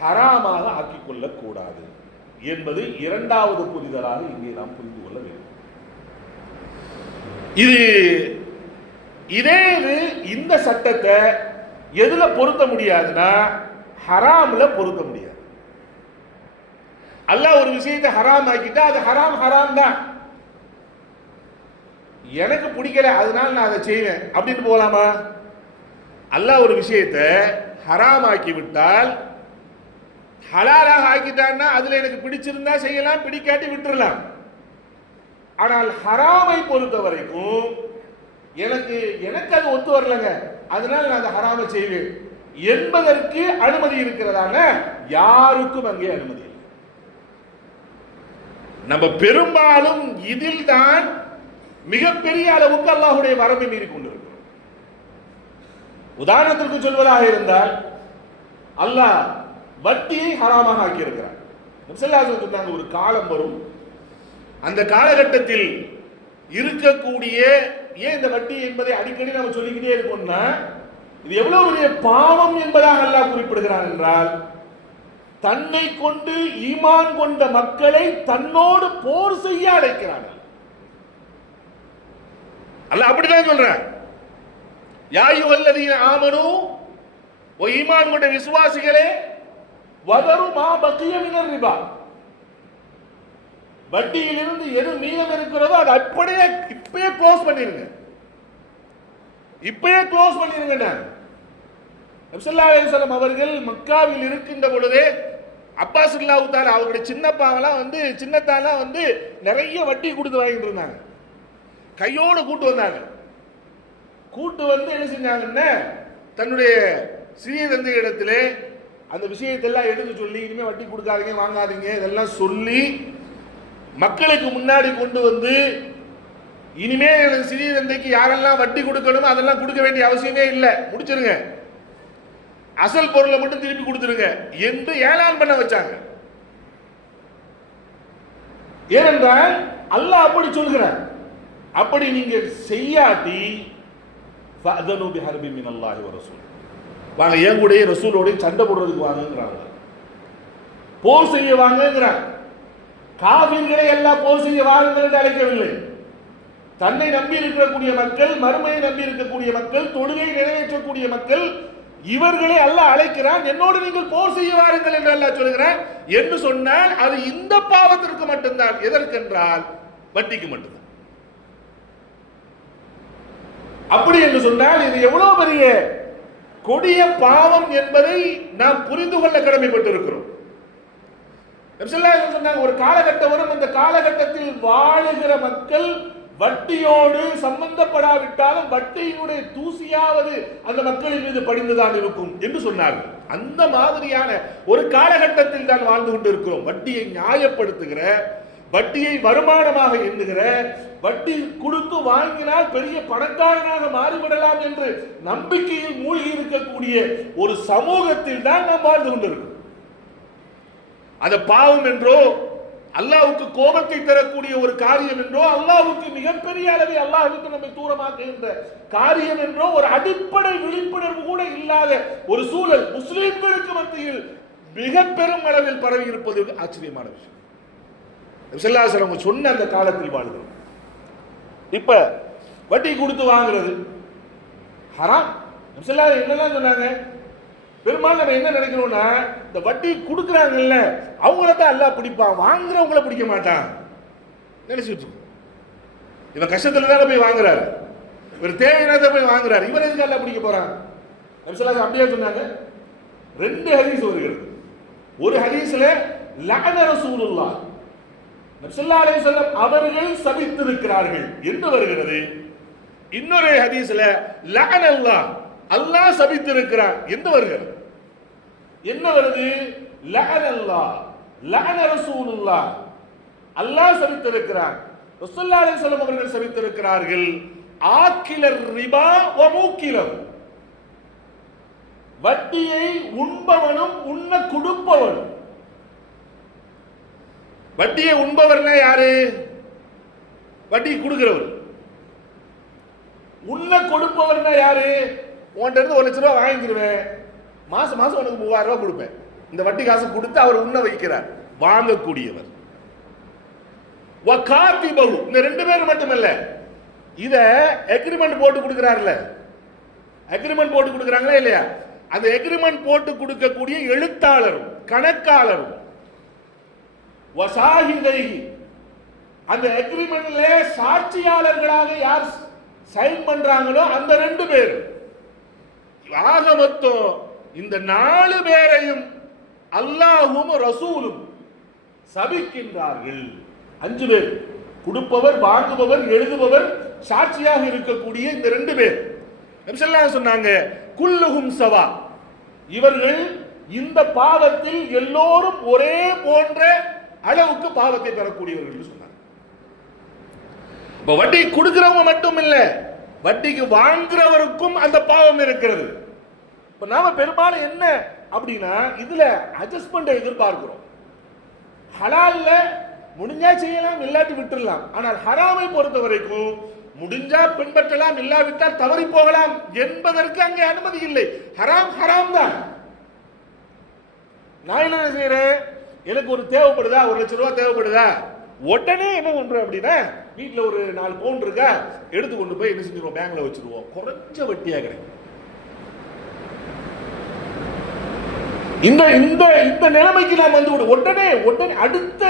ஹராமாக ஆக்கிக் கொள்ளக்கூடாது என்பது இரண்டாவது புரிதலாக இங்கே நாம் புரிந்து கொள்ள வேண்டும். இதே இந்த சட்டத்தை எதுல பொருத்த முடியாதுன்னா, ஹராம்ல பொருத்த முடியாது. அல்லாஹ் ஒரு விஷயத்தை ஹராம் ஆக்கிட்டா அது ஹராம் ஹராம் தான். எனக்கு பிடிக்கல அதனால நான் அதை செய்வேன் அப்படின்னு போகலாமா? அல்லாஹ் ஒரு விஷயத்தை ஹராம் ஆக்கி விட்டால், ஹலாலாக ஆக்கிட்டான்னா அதுல எனக்கு பிடிச்சிருந்தா செய்யலாம், பிடிக்காட்டி விட்டுறலாம். ஆனால் ஹராமை பொறுத்த வரைக்கும் எனக்கு அது ஒத்து வரலங்க, அதனால நான் அந்த ஹராமை செய்வேன் என்பதற்கு அனுமதி இருக்கிறதான யாருக்கும் அங்கே அனுமதி இல்லை. நம்ம பெரும்பாலும் இதில் தான் மிகப்பெரிய அளவுக்கு அல்லாஹ்வுடைய வரம்பை மீறி கொண்டிருக்கிறோம். உதாரணத்திற்கு சொல்வதாக இருந்தால் அல்லாஹ் வட்டியை ஹராமாக ஆக்கியிருக்கிறார். சொன்னாங்க ஒரு காலம் வரும், அந்த காலகட்டத்தில் இருக்கக்கூடிய ஏன் இந்த வட்டி என்பதை அடிக்கடி நம்ம சொல்லிக்கிட்டே இருக்கோம்னா இது எவ்வளவு பெரிய பாவம் என்பதாக அல்லாஹ் குறிப்பிடுகிறார் என்றால் தன்னை கொண்டு ஈமான் கொண்ட மக்களை தன்னோடு போர் செய்ய அழைக்கிறார்கள். அல்லாஹ் அப்படிதான் சொல்றார், யா அய்யுஹல்லதீன ஆமனூ, ஓ ஈமான் கொண்ட விசுவாசிகளே, வதரு மா பக்கிய மினர் ரிபா, வட்டியிலிருந்து எது மீதம் இருக்கிறதோ அது அப்படியே இப்பயே க்ளோஸ் பண்ணிருங்க, இப்பயே க்ளோஸ் பண்ணிருங்க. நபி ஸல்லல்லாஹு அலைஹி வஸல்லம் அவர்கள் மக்காவில் இருக்கின்ற பொழுதே அப்பாஸ் ரலியல்லாஹு தஆலா அவருடைய சின்னப்பாவெல்லாம் சின்னத்தாலாம் நிறைய வட்டி கொடுத்து வாங்கிட்டு இருந்தாங்க. கையோடு கூட்டு வந்தாங்க. கூட்டு என்ன செஞ்சாங்கன்னா தன்னுடைய சிறிய தந்தை இடத்திலே அந்த விஷயத்தெல்லாம் எடுத்து சொல்லி இனிமே வட்டி கொடுக்காதீங்க வாங்காதீங்க இதெல்லாம் சொல்லி மக்களுக்கு முன்னாடி கொண்டு இனிமே சிறிய தந்தைக்கு யாரெல்லாம் வட்டி கொடுக்கணுமோ அதெல்லாம் கொடுக்க வேண்டிய அவசியமே இல்லை, முடிச்சிருங்க, அசல் பொருளை மட்டும் திருப்பி கொடுத்துருங்க என்று ஏலான் பண்ண வச்சாங்க. ஏனென்றால் அல்லாஹ் அப்படி சொல்கிறார். அப்படி நீங்க செய்யாட்டி ஃபஅதனு பிஹர்பின் மினல்லாஹி வ ரசூல், வாங்க என் கூட ரசூலோட சண்டை போடுறதுக்கு வாங்கங்கறாங்க, போர் செய்ய வாங்கங்கறாங்க. காஃபிர்களை எல்லாம் போர் செய்ய வாருங்கள் என்று அழைக்கவில்லை. தன்னை நம்பி இருக்கக்கூடிய மக்கள், மறுமையை நம்பி இருக்கக்கூடிய மக்கள், தொழுகை நிறைவேற்றக்கூடிய மக்கள், இவர்களை அல்லாஹ் அழைக்கிறான், என்னோடு நீங்கள் போர் செய்ய வாருங்கள் என்று அல்லாஹ் சொல்கிறான். என்று சொன்னால் அது இந்த பாவத்திற்கு மட்டும்தான். எதற்கென்றால் வட்டிக்கு மட்டும்தான். அப்படி என்று சொன்னால் இது எவ்வளவு பெரிய கொடிய பாவம் என்பதை நாம் புரிந்து கொள்ள கடமைப்பட்டிருக்கிறோம். சொன்னாங்க ஒரு காலகட்டம் வரும், அந்த காலகட்டத்தில் வாழுகிற மக்கள் வட்டியோடு சம்பந்தப்படாவிட்டாலும் வட்டியினுடைய தூசியாவது அந்த மக்களின் மீது படிந்துதான் இருக்கும் என்று சொன்னார்கள். அந்த மாதிரியான ஒரு காலகட்டத்தில் தான் வாழ்ந்து கொண்டிருக்கிறோம். வட்டியை நியாயப்படுத்துகிற, வட்டியை வருமானமாக எண்ணுகிற, வட்டி கொடுத்து வாங்கினால் பெரிய பணக்காரனாக மாறிவிடலாம் என்று நம்பிக்கையில் மூழ்கி இருக்கக்கூடிய ஒரு சமூகத்தில் தான் நாம் வாழ்ந்து கொண்டிருக்கிறோம். அது பாவம் என்றோ அல்லாஹ்வுக்கு கோபத்தை தரக்கூடிய ஒரு காரியம் என்றோ, அல்லாஹ்வுக்கு மிகப்பெரிய அளவில் அல்லாஹ்வுக்கு நம்மை தூரமாக்குகின்ற காரியம் என்றோ ஒரு அடிப்படை விழிப்புணர்வு கூட இல்லாத ஒரு சூழல் முஸ்லிம்களுக்கு மத்தியில் மிக பெரும் அளவில் பரவி இருப்பது ஆச்சரியமான விஷயம். ஸல்லல்லாஹு சொன்ன அந்த காலத்தில் வாழ்கிறோம். இப்ப வட்டி கொடுத்து வாங்குறது ஹராம். என்னெல்லாம் சொன்னாங்க? பெரும்பாலும் நம்ம என்ன நினைக்கிறோம்னா இந்த வட்டி கொடுக்குறாங்கல்ல அவங்கள தான் அல்லாஹ் பிடிப்பான், வாங்குறவங்கள பிடிக்க மாட்டான் நினைச்சிட்டு இருக்கோம். இவன் கஷ்டத்துல தானே போய் வாங்குறாரு, இவர் தேவையானதை போய் வாங்குறாரு, இவர் எதுக்கு அல்லாஹ் பிடிக்க போறான்? அப்படியே சொன்னாங்க. ரெண்டு ஹதீஸ் வருகிறது. ஒரு ஹதீஸ்ல லஅன ரசூலுல்லாஹ், நபி ஸல்லல்லாஹு அலைஹி வஸல்லம் அவர்கள் சபித்திருக்கிறார்கள் என்று வருகிறது. இன்னொரு ஹதீஸ்ல லஅன அல்லாஹ், அல்லாஹ் சபித்திருக்கிறார் என்று வருகிறது. என்ன வருது? லஅன அல்லாஹ், லஅன ரசூலுல்லாஹ், அல்லாஹ் சபித்திருக்கிறார், ரசூலுல்லாஹி அலைஹி வஸல்லம் அவர்கள் சபித்திருக்கிறார்கள். ஆக்கிலர் ரிபா வ மூக்கிலஹு, வட்டியை உண்பவனும் உண்ண கொடுப்பவனும். வட்டியை உண்பவர்னா யாரு? வட்டி கொடுக்கிறவர். உண்ண கொடுப்பவர்னா யாரு? உன்கிட்ட இருந்து 1 லட்சம் ரூபாய் வாங்கிடுவேன், மாசம் மாசம் உனக்கு 3000 ரூபாய் கொடுப்பேன், இந்த வட்டி காசு கொடுத்து அவர் உண்ண வைக்கிறார், வாங்கக்கூடியவர். வகாத்திபஹு, இந்த 2 பேர் மட்டுமல்ல, இத அக்ரிமெண்ட் போட்டு கொடுக்கிறார்ல, அக்ரிமெண்ட் போட்டு கொடுக்கறாங்களா இல்லையா? அந்த அக்ரிமெண்ட் போட்டு கொடுக்கக்கூடிய எழுத்தாளரும் கணக்காளரும், வசாஹிதைஹி, அந்த அக்ரிமெண்ட்ல சாட்சியாளர்களாக யார் சைன் பண்றாங்களோ அந்த 2 பேர், ஆக மொத்தம் இந்த 4 பேரையும் அல்லாஹ்வும் ரசூலும் சபிக்கின்றார்கள். 5 பேர், கொடுப்பவர், வாங்குபவர், எழுதுபவர், சாட்சியாக இருக்கக்கூடிய இந்த 2 பேர். நபி ஸல்லல்லாஹு சொன்னாங்க, குல்லுஹும் சவா, இவர்கள் இந்த பாவத்தில் எல்லோரும் ஒரே போன்ற அளவுக்கு பாவத்தை பெறக்கூடியவர்கள் சொன்னார். இப்ப வட்டி கொடுக்கிறவங்க மட்டும் இல்ல, வட்டிக்கு வாங்குறவருக்கும் அந்த பாவம் இருக்கிறது. இப்ப நாம பெரும்பாலும் என்ன அப்படின்னா இதுல அட்ஜஸ்ட்மெண்ட் எதிர்பார்க்கிறோம். ஹலால்ல முடிஞ்சா செய்யலாம், இல்லாட்டி விட்டுடலாம். ஆனால் ஹராமை பொறுத்த வரைக்கும் முடிஞ்சா பின்பற்றலாம், இல்லாவிட்டால் தவறி போகலாம் என்பதற்கு அங்கே அனுமதி இல்லை. ஹராம் ஹராம் தான். நான் என்ன செய்யறேன், எனக்கு ஒரு தேவைப்படுதா, 1 லட்சம் ரூபாய் தேவைப்படுதா, உடனே என்ன பண்றோம் அப்படின்னா வீட்டுல ஒரு 4 பவுன் இருக்கா எடுத்து கொண்டு போய் என்ன செஞ்சிருவோம், பேங்க்ல வச்சிருவோம். குறைஞ்ச வட்டியா கிடைக்கும். இந்த இந்த இந்த நிலைமைக்கு நாம் வந்து உடனே அடுத்த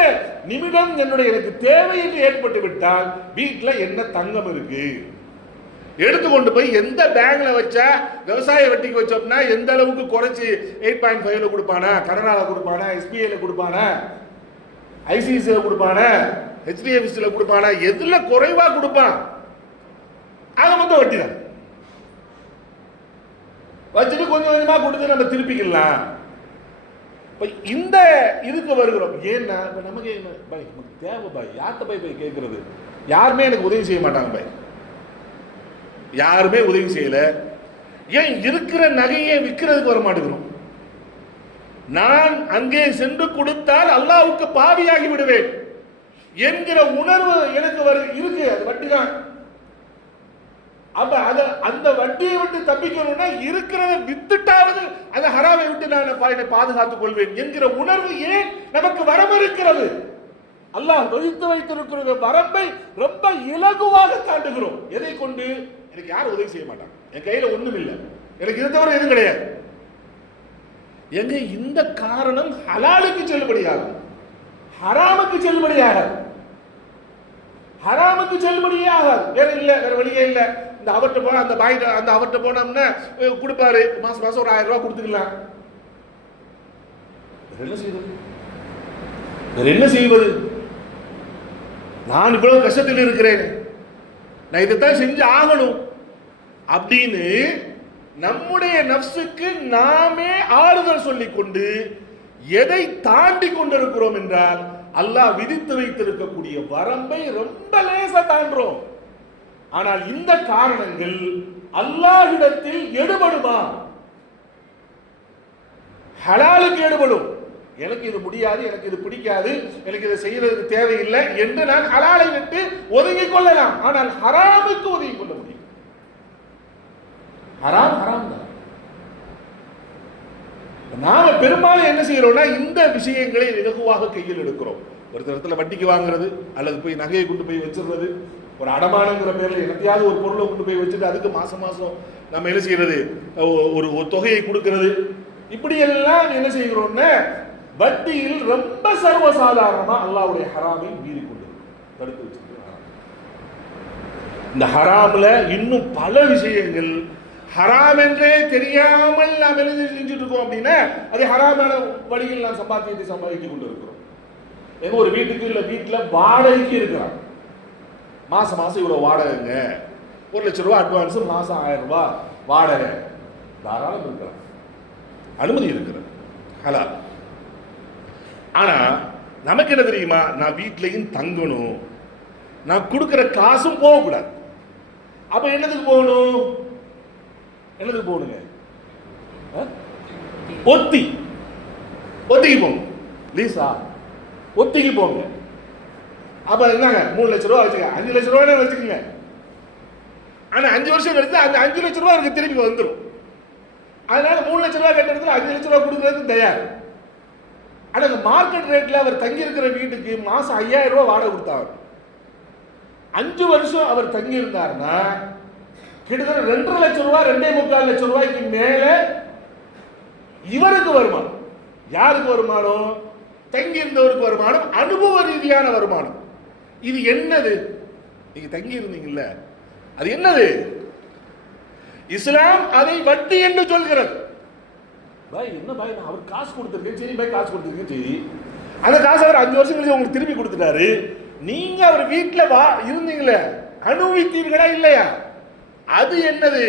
நிமிடம் எனக்கு தேவை என்று ஏற்பட்டு விட்டால் வீட்டுல என்ன தங்கம் இருக்கு எடுத்துக்கொண்டு போய் எந்த பேங்க்ல வச்சா விவசாய வட்டிக்கு வச்சோம்னா எந்த அளவுக்கு குறைச்சி 8.5ல கொடுப்பானா, கனடால கொடுப்பானா, எஸ்பிஐல கொடுப்பானா, ஐசிஐசில கொடுப்பானா, ஹெச்டிஎஃப்சில கொடுப்பானா, எதுல குறைவா கொடுப்பான் அதை மட்டும் வட்டி தான் வச்சுட்டு கொஞ்சம் கொஞ்சமா கொடுத்து நம்ம திருப்பிக்கலாம். இந்த இதுக்கு வருகிறோம். ஏன்னா நமக்கு தேவை பாய், யார்கிட்ட போய் கேட்கறது, யாருமே எனக்கு உதவி செய்ய மாட்டாங்க பாய், யாருமே உதவி செய்யல. ஏன் இருக்கிற நகையை விற்கிறதுக்கு வர மாட்டேங்கிறோம். நான் அங்கே சென்று கொடுத்தால் அல்லாஹ்வுக்கு பாவியாகி விடுவேன் என்கிற உணர்வு எனக்கு இருக்கு. அது வட்டி தான். அப்ப அந்த வட்டியை விட்டு தப்பிக்கணும்னா இருக்கிறத வித்துட்டாவது அந்த ஹராமை விட்டு நான் பாதுகாத்துக் கொள்வேன் என்கிற உணர்வு ஏன் நமக்கு வரம்பு இருக்கிறது. அல்லாஹ் வகுத்து வைத்திருக்கிற வரம்பை ரொம்ப இலகுவாக தாண்டுகிறோம். எதை கொண்டு? எனக்கு யாரும் உதவி செய்ய மாட்டாங்க, என் கையில ஒண்ணும் இல்லை, எனக்கு இது தவிர எதுவும் கிடையாது. எங்க இந்த காரணம் ஹலாலுக்கு செல்லுபடியாகும், ஹராமுக்கு செல்லுபடியாகாது. ஹராமுக்கு செல்லுபடியாகாது. வேற இல்ல, வேற வழியே இல்ல. இந்த அவர்கிட்ட போனா அந்த பாய் அந்த அவர்கிட்ட போனோம்னா கொடுப்பாரு, மாசம் மாசம் ஒரு 1000 ரூபாய் கொடுத்துக்கலாம். என்ன செய்வது? வேற என்ன செய்வது? நான் இவ்வளவு கஷ்டத்தில் இருக்கிறேன், நான் இதைத்தான் செஞ்சு ஆகணும் அப்படின்னு நம்முடைய நஃப்ஸுக்கு நாமே ஆறுதல் சொல்லிக் கொண்டு எதை தாண்டி கொண்டிருக்கிறோம் என்றால் அல்லாஹ் விதித்து வைத்திருக்கக்கூடிய வரம்பை ரொம்ப லேசா தாண்டோம். ஆனால் இந்த காரணங்கள் அல்லாஹ்விடத்தில் எடுபடுமா? ஹலாலுக்கு எடுபடும். எனக்கு இது முடியாது, எனக்கு இது பிடிக்காது, எனக்கு இதை செய்யறதுக்கு தேவையில்லை என்று நான் ஹலாலை விட்டு ஒதுங்கிக் கொள்ளலாம். ஆனால் ஹராமுக்கு ஒதுங்கிக் கொள்ள முடியும். ஹராம் ஹராம் தான். நாம பெரும்பாலும் என்ன செய்யறோம்னா இந்த விஷயங்களை இலகுவாக கையில் எடுக்கிறோம். ஒரு இடத்துல வட்டிக்கு வாங்குறது, அல்லது போய் நகையை கொண்டு போய் வச்சிடுறது, ஒரு அடமானங்கிற பேர்ல என்னத்தையாவது ஒரு பொருளை கொண்டு போய் வச்சுட்டு அதுக்கு மாசம் மாசம் நம்ம என்ன செய்யறது, ஒரு தொகையை கொடுக்கிறது. இப்படி எல்லாம் என்ன செய்கிறோம்னா வட்டியில் ரொம்ப சர்வசாதாரணமா அல்லாஹ்வுடைய ஹராமை மீறி கொண்டு தடுத்து வச்சிருக்கிறோம். இந்த ஹராம்ல இன்னும் பல விஷயங்கள் ஹராம் என்றே தெரியாமல் நாம் என்ன செஞ்சுட்டு இருக்கோம் அப்படின்னா அது ஹராமான வழியில் நாம் சம்பாதித்துக் கொண்டு இருக்கிறோம். எங்க ஒரு வீட்டுக்கு இல்ல வீட்டுல வாடகைக்கு இருக்கிறான், மாசம் மாசம் இவ்வளவு வாடகைங்க, 1 லட்சம் ரூபாய் அட்வான்ஸ், மாசம் 1000 ரூபாய் வாடகை, தாராளம் இருக்கிறான், அனுமதி இருக்கிறது, ஹலால். ஆனா நமக்கு என்ன தெரியுமா, நான் வீட்லயும் தங்கணும், நான் கொடுக்கிற காசும் போகக்கூடாது. அப்ப என்னதுக்கு போகணும்? என்னதுக்கு போகணுங்க? ஒத்திக்கு போங்க, லீசா ஒத்திக்கு போங்க. அப்ப என்னங்க 3 லட்சம் ரூபாய் வச்சுக்க, 5 லட்சம் ரூபாய் வச்சுக்கோங்க. ஆனா 5 வருஷம் கழித்து அந்த 5 லட்சம் ரூபாய் எனக்கு திரும்பி வந்துடும். அதனால 3 லட்சம் ரூபாய் கட்ட இடத்துல 5 லட்சம் ரூபாய் கொடுக்கறதுக்கு தயார். ஆனா மார்க்கெட் ரேட்ல அவர் தங்கி இருக்கிற வீட்டுக்கு மாசம் 5000 ரூபாய் வாடகை கொடுத்தாரு. 5 வருஷம் அவர் தங்கி இருந்தாருன்னா கிட்டத்தட்ட 2.5 லட்சம் ரூபாய், 2.25 லட்சம் ரூபாய்க்கு மேல இவருக்கு வருமானம். யாருக்கு வருமானம்? தங்கி இருந்தவருக்கு வருமானம், அனுபவ ரீதியான வருமானம். இது என்னது? நீங்க தங்கி இருந்தீங்கல்ல, அது என்னது? இஸ்லாம் அதை வட்டி என்று சொல்கிறது. பாய் என்ன பாய், நான் அவர் காசு கொடுத்துருக்கேன், சரி பாய் காசு கொடுத்துருக்கேன், சரி அந்த காசு அவர் 5 வருஷம் கழிச்சு உங்களுக்கு திருப்பி கொடுத்துட்டாரு. நீங்க அவர் வீட்டுல இருந்தீங்களே, அனுபவித்தீர்களா இல்லையா? அது என்னது?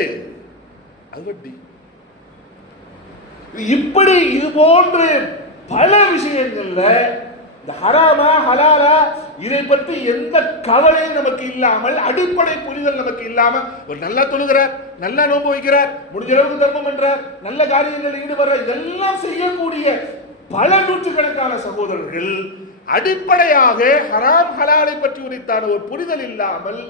அது வட்டி. இப்படி இது போன்று பல விஷயங்கள்ல இந்த ஹராமா ஹலாலா இதை பற்றி எந்த கவலையும் நமக்கு இல்லாமல், அடிப்படை புரிதல் நமக்கு இல்லாமல், ஒரு நல்லா தொழுகிறார், நல்லா நோன்பு வைக்கிறார், முடிஞ்ச அளவுக்கு தர்மம் பண்றார், நல்ல காரியங்களில் ஈடுபடுறார், இதெல்லாம் செய்யக்கூடிய பல நூற்றுக்கணக்கான சகோதரர்கள் அடிப்படையாக ஹராம் ஹலாலை பற்றி உரைத்தான ஒரு புரிதல் இல்லாமல்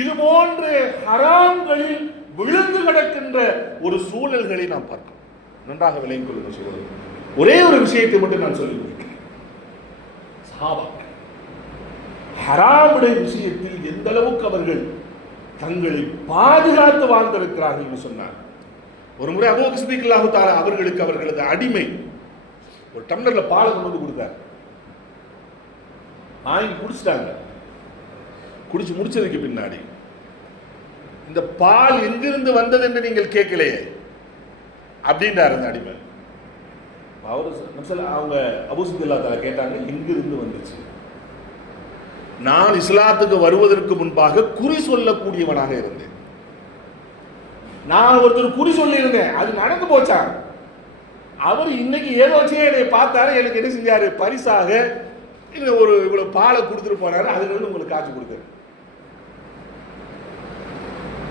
இது போன்று ஹராம்களில் விழுந்து கிடக்கின்ற ஒரு சூழல்களை நாம் பார்க்கிறோம். நன்றாக விளங்கிக் கொள்ளுங்கள் சகோதரர். ஒரே ஒரு விஷயத்தை மட்டும் நான் சொல்லி முடிக்கிறேன். சஹாபாக்கள் ஹராமுடைய விஷயத்தில் எந்த அளவுக்கு அவர்கள் தங்களை பாதுகாத்து வாழ்ந்திருக்கிறார்கள் என்று சொன்னார். ஒரு முறை அபூ பக்கர் சித்திக் ரலியல்லாஹு தஆலா அவர்களுக்கு அவர்களது அடிமை ஒரு டம்ளர்ல பால் கொண்டு வந்து கொடுத்தார். வாங்கி குடிச்சிட்டாங்க. குடிச்சு முடிச்சதுக்கு பின்னாடி இந்த பால் எங்கிருந்து வந்தது என்று நீங்கள் கேட்கலையே அப்படின்றார் அந்த அடிமை. அவங்க அபூ சித்திக் தஆலா கேட்டாங்க, எங்கிருந்து வந்துச்சு? நான் இஸ்லாத்துக்கு வருவதற்கு முன்பாக குறி சொல்லக்கூடியவனாக இருந்தேன். நான் ஒருத்தர் குறி சொல்லி இருந்தேன், அது நடந்து போச்சா? அவர் இன்னைக்கு ஏதோ என்னை பார்த்தாரு, எனக்கு என்ன செஞ்சாரு? பரிசாக ஒரு இவ்வளவு பாலை கொடுத்துட்டு போனாரு, அதுல இருந்து உங்களுக்கு காட்சி கொடுத்தாரு.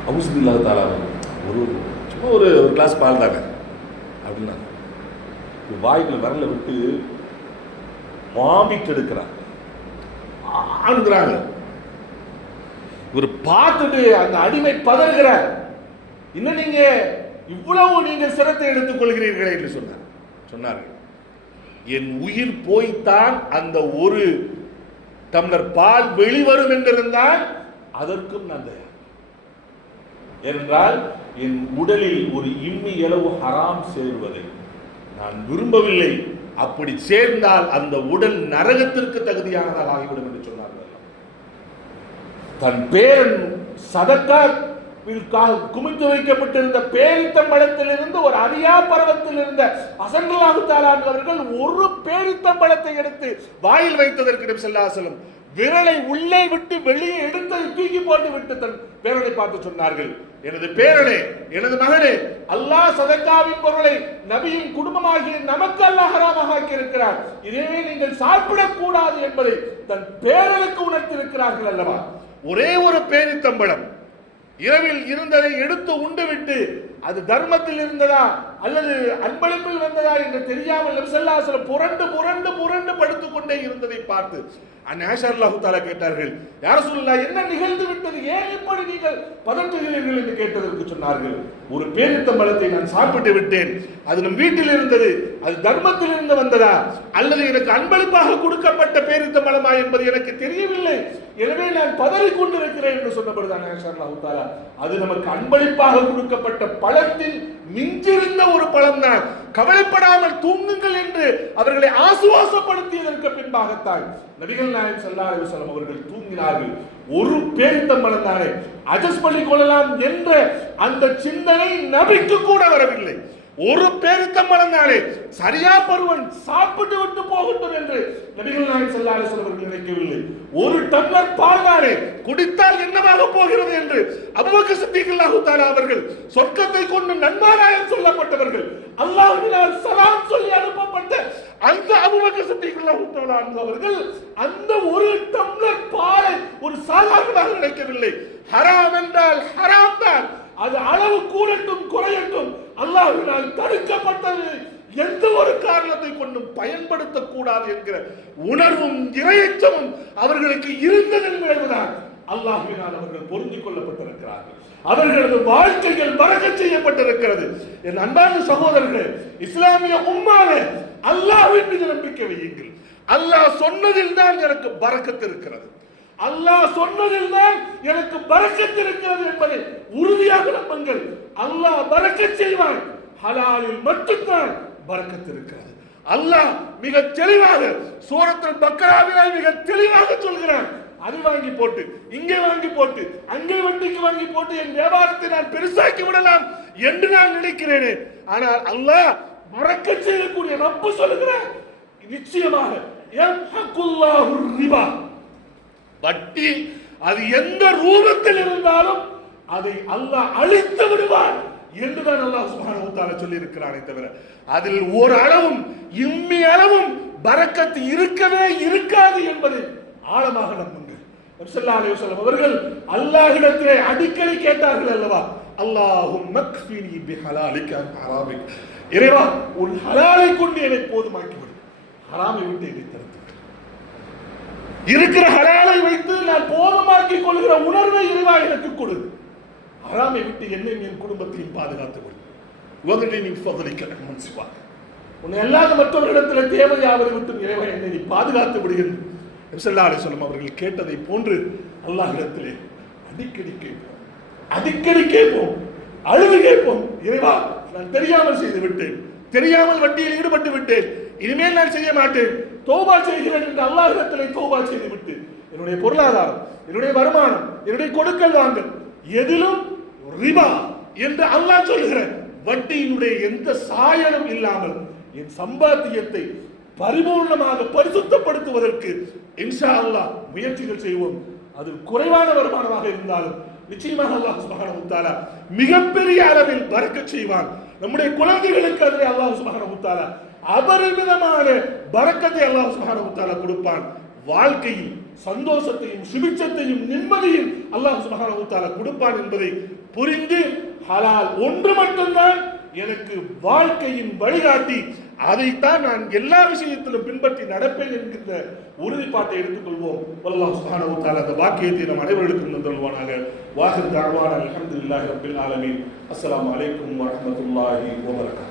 அபூ சித்திக் தஆலா ஒரு சும்மா ஒரு கிளாஸ் பால் தாங்க அப்படின்னா வாய்க்குள்ள விரல விட்டு வாமிட் எடுக்கிறாங்க. இவர் பார்த்துட்டு அந்த அடிமை பதறுகிறார். இன்னும் நீங்க இவ்வளவு நீங்கள் சிரத்தை எடுத்துக் கொள்கிறீர்களே என்று சொன்னார்கள். என் உயிர் போய்த்தான் அந்த ஒரு டம்ளர் பால் வெளிவரும் என்றிருந்தால் அதற்கும் நான் தயார். என்றால் என் உடலில் ஒரு இம்மி அளவு ஹராம் சேர்வதை நான் விரும்பவில்லை. அப்படி சேர்ந்தால் அந்த உடல் நரகத்திற்கு தகுதியானதாக ஆகிவிடும் என்று சொன்னார்கள். தன் பேரன் சதக்காவிற்காக குமித்து வைக்கப்பட்டிருந்த பேரித்தம்பழத்திலிருந்து ஒரு அரியா பருவத்தில் இருந்த ஹஸன் ரலியல்லாஹு தஆலா அவர்கள் ஒரு பேரித்தம்பழத்தை எடுத்து வாயில் வைத்ததற்கு நபி ஸல்லல்லாஹு அலைஹி வஸல்லம் விரலை உள்ளே விட்டு வெளியே எடுத்து தூக்கி போட்டு விட்டு தன் பேரனை பார்த்து சொன்னார்கள், எனது பேரனே, எனது மகனே, அல்லாஹ் சதக்காவின் பொருளை நபியின் குடும்பமாகிய நமக்கு அல்லாஹ் ஹராமாக ஆக்கி இருக்கிறார். இதே நீங்கள் சாப்பிடக்கூடாது என்பதை தன் பேரனுக்கு உணர்த்திருக்கிறார்கள் அல்லவா? ஒரே ஒரு பேரித்தம்பழம் இரவில் இருந்ததை எடுத்து உண்டுவிட்டு அது தர்மத்தில் இருந்ததா அல்லது அன்பளிப்பில் வந்ததா என்று தெரியாமல் நபி ஸல்லல்லாஹு அலைஹி வஸல்லம் புரண்டு புரண்டு புரண்டு படுத்துக் கொண்டே இருந்ததை பார்த்து ஆயிஷா ரலியல்லாஹு தஆலா கேட்டார்கள், யா ரசூலுல்லாஹ், என்ன நிகழ்ந்து விட்டது? ஏன் இப்படி நீங்கள் பதற்றுகிறீர்கள் என்று கேட்டதற்கு சொன்னார்கள், ஒரு பேரித்தம்பழத்தை நான் சாப்பிட்டு விட்டேன். அது நம் வீட்டில் இருந்தது, அது தர்மத்தில் இருந்து வந்ததா அல்லது எனக்கு அன்பளிப்பாக கொடுக்கப்பட்ட பேரித்தம்பழமா என்பது எனக்கு தெரியவில்லை. எனவே நான் பதறிக் கொண்டிருக்கிறேன் என்று சொன்னபடிதான் ஆயிஷா ரலியல்லாஹு தஆலா, அது நமக்கு அன்பளிப்பாக கொடுக்கப்பட்ட பழத்தில் மிஞ்சிருந்த ஒரு பழம் தான், கவலைப்படாமல் தூங்குங்கள் என்று அவர்களை ஆசுவாசப்படுத்தியதற்கு பின்பாகத்தான் நபிகள் நாயகம் ஸல்லல்லாஹு அலைஹி வஸல்லம் அவர்கள் தூங்கினார்கள். ஒரு பேரித்தம்பழம் தானே, அட்ஜஸ்ட் பண்ணிக் கொள்ளலாம் என்ற அந்த சிந்தனை நபிக்கு கூட வரவில்லை. ஒரு பேரித்தம்பழம் தானே, சரியா பருவன் சாப்பிட்டு விட்டு போகட்டும் என்று நபிகள் நாயகம் ஸல்லல்லாஹு அலைஹி வஸல்லம் அவர்கள் நினைக்கவில்லை. ஒரு டம்ளர் பால் தானே, குடித்தால் என்னவாக போகிறது என்று அபூபக்கர் சித்திக் ரலியல்லாஹு தஆலா அவர்கள் சொர்க்கத்தை கொண்டு நன்மாராயம் சொல்லப்பட்டவர்கள், அல்லாஹ்வினால் சலாம் சொல்லி அனுப்பப்பட்ட அந்த அபூபக்கர் சித்திக் ரலியல்லாஹு தஆலா அவர்கள் அந்த ஒரு டம்ளர் பாலை ஒரு சாதாரணமாக நினைக்கவில்லை. ஹராம் என்றால் ஹராம் தான், அது அளவு கூடட்டும் குறையட்டும், அல்லாஹ்வினால் தடுக்கப்பட்டது, எந்த ஒரு காரணத்தை கொண்டும் பயன்படுத்தக்கூடாது என்கிற உணர்வும் இறையச்சமும் அவர்களுக்கு இருந்ததன் விளைவுதான் அல்லாஹ்வினால் அவர்கள் பொருந்திக் கொள்ளப்பட்டிருக்கிறார்கள். அவர்களது வாழ்க்கைகள் பரக்கத் செய்யப்பட்டிருக்கிறது. என் அன்பான சகோதரர்களே, இஸ்லாமிய உம்மாவே, அல்லாஹ்வின் மீது நம்பிக்கை வையுங்கள். அல்லாஹ் சொன்னதில் தான் எனக்கு பரக்கத் இருக்கிறது, அல்லாஹ் சொன்னதில் தான் எனக்கு பரக்கத் இருக்கிறது என்பதை உறுதியாக நம்புங்கள். அல்லாஹ் பரக்கத் செய்வான், ஹலாலில் மட்டும்தான் பரக்கத் இருக்கிறது. அல்லாஹ் மிக தெளிவாக சூரத்துல் பக்கராவில் மிக தெளிவாக சொல்கிறான், அது வாங்கி போட்டு இங்கே வாங்கி போட்டு அங்கே வட்டிக்கு வாங்கி போட்டு என் வியாபாரத்தை நான் பெருசாக்கி விடலாம் என்று நான் நினைக்கிறேனே, ஆனால் அல்லாஹ் பரக்கத் செய்யக்கூடிய ரப்பு சொல்லுகிறான், நிச்சயமாக யம்ஹகுல்லாஹு ரிபா, வட்டி அது எந்த ரூபத்தில் இருந்தாலும் அதை அல்லாஹ் அழித்து விடுவான் என்றுதான் அல்லாஹ் சுப்ஹானஹு வ தஆலா சொல்லி இருக்கிறானே தவிர அதில் ஒரு அளவும் இம்மி அளவும் பரக்கத்து இருக்கவே இருக்காது என்பதை ஆழமாக நம்புங்கள். நபி ஸல்லல்லாஹு அலைஹி வஸல்லம் அவர்கள் அல்லாஹ்விடத்திலே அடிக்கடி கேட்டார்கள் அல்லவா, அல்லாஹும்ம க்ஃபினி பிஹலாலிக அன் ஹராமிக், இறைவா உன் ஹலாலை கொண்டு என்னை போதுமாக்கி விடு, ஹராமை விட்டு என்னை தடுத்து இருக்கிற ஹலாலை வைத்து நான் போதுமாக்கிக் கொள்கிற உணர்வை இறைவா எனக்கு கொடு, ஹராமை விட்டு என்னை என் குடும்பத்தையும் பாதுகாத்து கொடு. வகலினி ஃபضلிக அம்மன் சிவாக், உன்னை அல்லாத மற்றவர்களிடத்தில் தேவையாவதை விட்டு இறைவா என்னை நீ பாதுகாத்து விடுகிறது. நபி ஸல்லல்லாஹு அலைஹி வஸல்லம் அவர்கள் கேட்டதை போன்று அல்லாஹ்விடத்திலே அடிக்கடி கேட்போம், அழுது கேட்போம், இறைவா நான் தெரியாமல் செய்து விட்டேன், தெரியாமல் வட்டியில் ஈடுபட்டு விட்டேன், இனிமேல் நான் செய்ய மாட்டேன், தௌபா செய்கிறேன் என்று அல்லாஹ்விடத்திலே தௌபா செய்து விட்டு என்னுடைய பொருளாதாரம், என்னுடைய வருமானம், என்னுடைய கொடுக்கல் வாங்கல் எதிலும் ரிபா என்று அல்லாஹ் சொல்கிற வட்டியினுடைய எந்த சாயலும் இல்லாமல் என் சம்பாத்தியத்தை பரிபூர்ணமாக பரிசுத்தப்படுத்துவதற்கு இன்ஷா அல்லாஹ் முயற்சிகள் செய்வோம். அது குறைவான வருமானமாக இருந்தாலும் நிச்சயமாக அல்லாஹ் சுப்ஹானஹு வ தஆலா மிகப்பெரிய அளவில் பரக்கத் செய்வான். நம்முடைய குழந்தைகளுக்கு அதிலே அல்லாஹ் சுப்ஹானஹு வ தஆலா அபரிமிதமான பரக்கத்தை அல்லாஹ் சுப்ஹானஹு வ தஆலா கொடுப்பான். வாழ்க்கையில் சந்தோஷத்தையும் சுபிட்சத்தையும் நிம்மதியும் அல்லாஹ் சுப்ஹானஹு வ தஆலா கொடுப்பான் என்பதை புரிந்து ஹலால் ஒன்று மட்டும்தான் எனக்கு வாழ்க்கையின் வழிகாட்டி, அதைத்தான் நான் எல்லா விஷயத்திலும் பின்பற்றி நடப்பேன் என்கின்ற உறுதிப்பாட்டை எடுத்துக்கொள்வோம். அல்லாஹ் சுப்ஹானஹு வ தஆலா அந்த வாக்கியத்தை நம் அனைவருக்கும் தந்தருள்வானாக. வாஹிர் தஅவானா அல்ஹம்துலில்லாஹி ரப்பில் ஆலமீன். அஸ்ஸலாமு அலைக்கும் வரஹ்மத்துல்லாஹி வ பரகாத்துஹு.